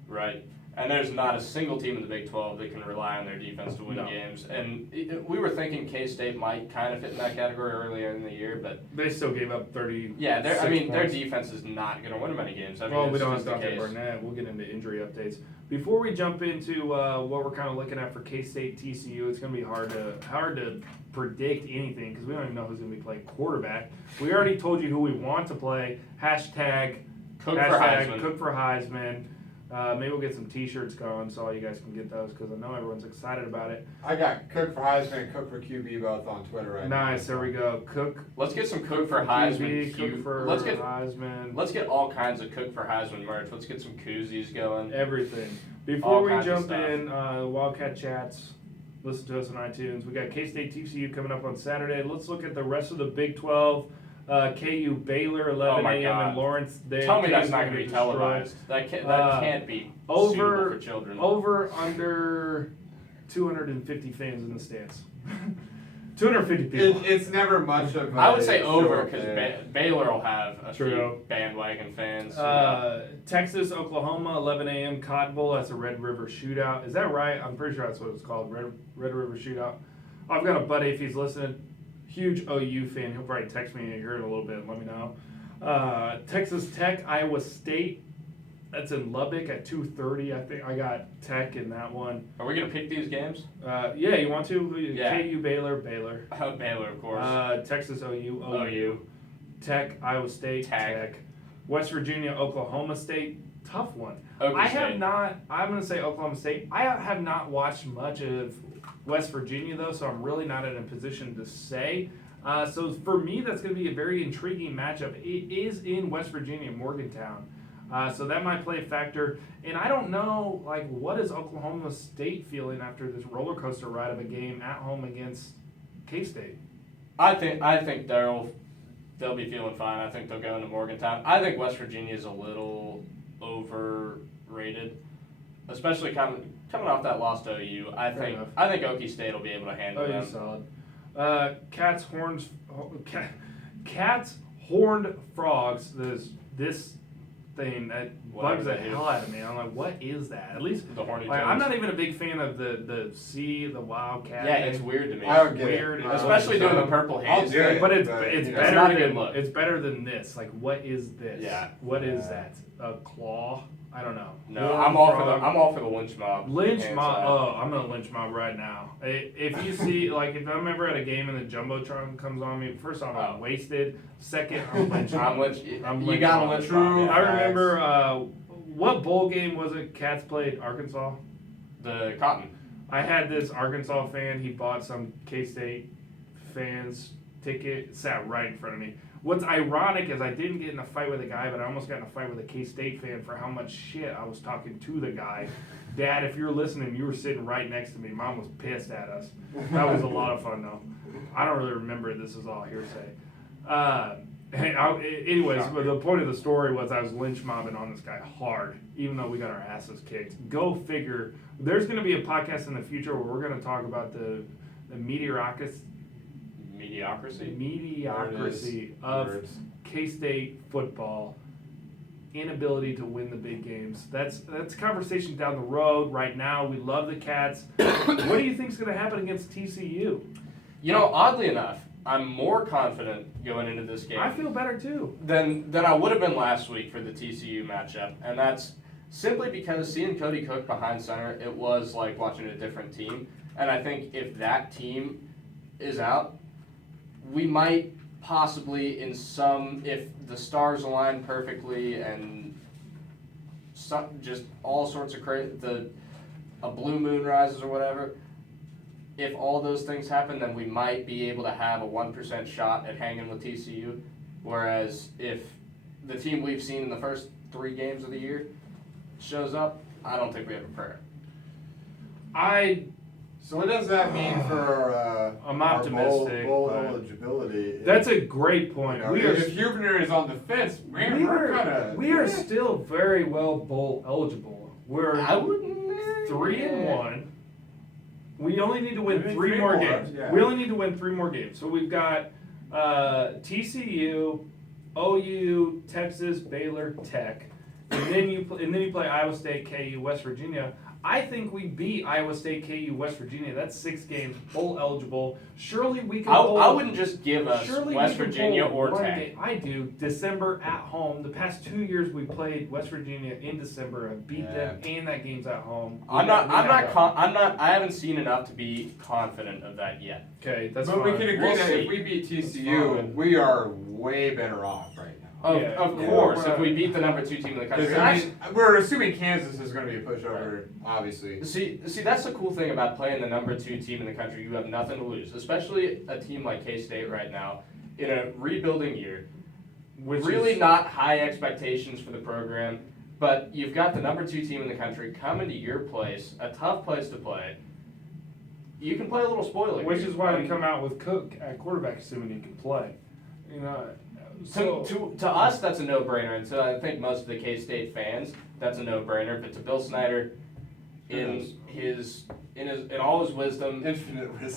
Right. And there's not a single team in the Big 12 that can rely on their defense to win No. games. And we were thinking K-State might kind of fit in that category earlier in the year, but They still gave up 30. yeah, their points. defense is not going to win many games. I mean, Well, we it's don't have just the Dante case. Barnett. We'll get into injury updates. Before we jump into what we're kind of looking at for K-State TCU, it's going to be hard to predict anything because we don't even know who's going to be playing quarterback. We already told you who we want to play. Hashtag Cook for Heisman. Cook for Heisman. Maybe we'll get some T-shirts going so all you guys can get those because I know everyone's excited about it. I got Cook for Heisman and Cook for QB both on Twitter right now. Nice, there we go. Cook. Let's get some Cook for Heisman. Cook for Heisman. Let's get all kinds of Cook for Heisman merch. Let's get some koozies going. Everything. Before All we kinds of jump stuff. in, Wildcat Chats, listen to us on iTunes. We got K-State TCU coming up on Saturday. Let's look at the rest of the Big 12. KU Baylor, 11 my a.m. God. in Lawrence. Tell me that's KU's not gonna going to be get televised. That can't be over- suitable for children. Under 250 fans in the stands. 250 people. It's never much of a I would say show over because affair. Baylor will have a True. few bandwagon fans. Texas, Oklahoma, 11 a.m. Cottonville. That's a Red River Shootout. Is that right? I'm pretty sure that's what it's called. Red River Shootout. I've got a buddy, if he's listening, huge OU fan. He'll probably text me here in a little bit and let me know. Texas Tech, Iowa State. That's in Lubbock at 2:30. I think I got Tech in that one. Are we going to pick these games? Yeah, you want to? Yeah. KU, Baylor. Baylor, of course. Texas, OU. OU. Tech, Iowa State. Tech. West Virginia, Oklahoma State. Tough one. Okie I have State. not. I'm going to say Oklahoma State. I have not watched much of West Virginia though, so I'm really not in a position to say. So for me, that's going to be a very intriguing matchup. It is in West Virginia, Morgantown. So that might play a factor. And I don't know, like, what is Oklahoma State feeling after this roller coaster ride of a game at home against K-State? I think they'll be feeling fine. I think they'll go into Morgantown. I think West Virginia is a little overrated, especially coming off that loss to OU. I think Okie State will be able to handle them. Solid. Cat's horned frogs. This thing that Whatever bugs the they do. hell out of me. I'm like, what is that? At least The horny I'm toads. not even a big fan of the Wildcat. Yeah, thing. it's weird to me. I don't get Weird. it. Especially doing the purple I'll haze do thing. it, But it's you know. better not a good than look. it's better than this. Like, what is this? Yeah. What is Yeah. that? A claw? I don't know. No, Horned I'm all frog. for the lynch mob. Lynch Hands mob. up. Oh, I'm gonna lynch mob right now. If you see, like, if I'm ever at a game and the jumbotron comes on me, first off, I'm Oh. wasted. Second, I'm lynch I'm mob. lynch. I'm You lynch got a mob. lynch mob. True. Yeah. I remember what bowl game was it? Cats played Arkansas. The Cotton. I had this Arkansas fan. He bought some K-State fans ticket. Sat right in front of me. What's ironic is I didn't get in a fight with a guy, but I almost got in a fight with a K-State fan for how much shit I was talking to the guy. Dad, if you're listening, you were sitting right next to me. Mom was pissed at us. That was a lot of fun though. I don't really remember it. This is all hearsay. Anyways, but the point of the story was I was lynch mobbing on this guy hard, even though we got our asses kicked. Go figure. There's going to be a podcast in the future where we're going to talk about the mediocrity of Words. K-State football, inability to win the big games. That's conversation down the road. Right now, we love the Cats. What do you think's going to happen against TCU? You know, oddly enough, I'm more confident going into this game I feel better too. than I would have been last week for the TCU matchup, and that's simply because seeing Cody Cook behind center, it was like watching a different team. And I think if that team is out, we might possibly in some, if the stars align perfectly and some, just all sorts of a blue moon rises or whatever, if all those things happen, then we might be able to have a 1% shot at hanging with TCU. Whereas if the team we've seen in the first 3 games of the year shows up, I don't think we have a prayer. So what does that mean for I'm our optimistic, bowl but- eligibility? That's a great point. You know, We are if Huebner is on the fence, man, we're kind of we are still very well bowl eligible. We're I wouldn't. 3-1. We only need to win Maybe 3 3 more more, games. yeah. We only need to win 3 more games. So we've got TCU, OU, Texas, Baylor, Tech, and then you play Iowa State, KU, West Virginia. I think we beat Iowa State, KU, West Virginia. That's 6 games, bowl eligible. Surely we can. I wouldn't just give us Surely West we can Virginia pull or one Tech. game. I do. December at home. The past 2 years we played West Virginia in December. I beat them, and that game's at home. I haven't seen enough to be confident of that yet. Okay, that's But fine. we can agree We'll that see. if we beat That's TCU, fine. we are way better off right now. Of Yeah. course, Yeah. if we beat the number 2 team in the country. Because I mean, we're assuming Kansas is going to be a pushover, obviously. See, that's the cool thing about playing the number 2 team in the country. You have nothing to lose, especially a team like K-State right now in a rebuilding year. Which Really is- not high expectations for the program, but you've got the number 2 team in the country coming to your place, a tough place to play. You can play a little spoiler. Which here. is why we And come out with Cook at quarterback, assuming he can play. You know, so to us, that's a no-brainer, and to I think most of the K-State fans, that's a no-brainer. But to Bill Snyder, in all his wisdom, Infinite wisdom.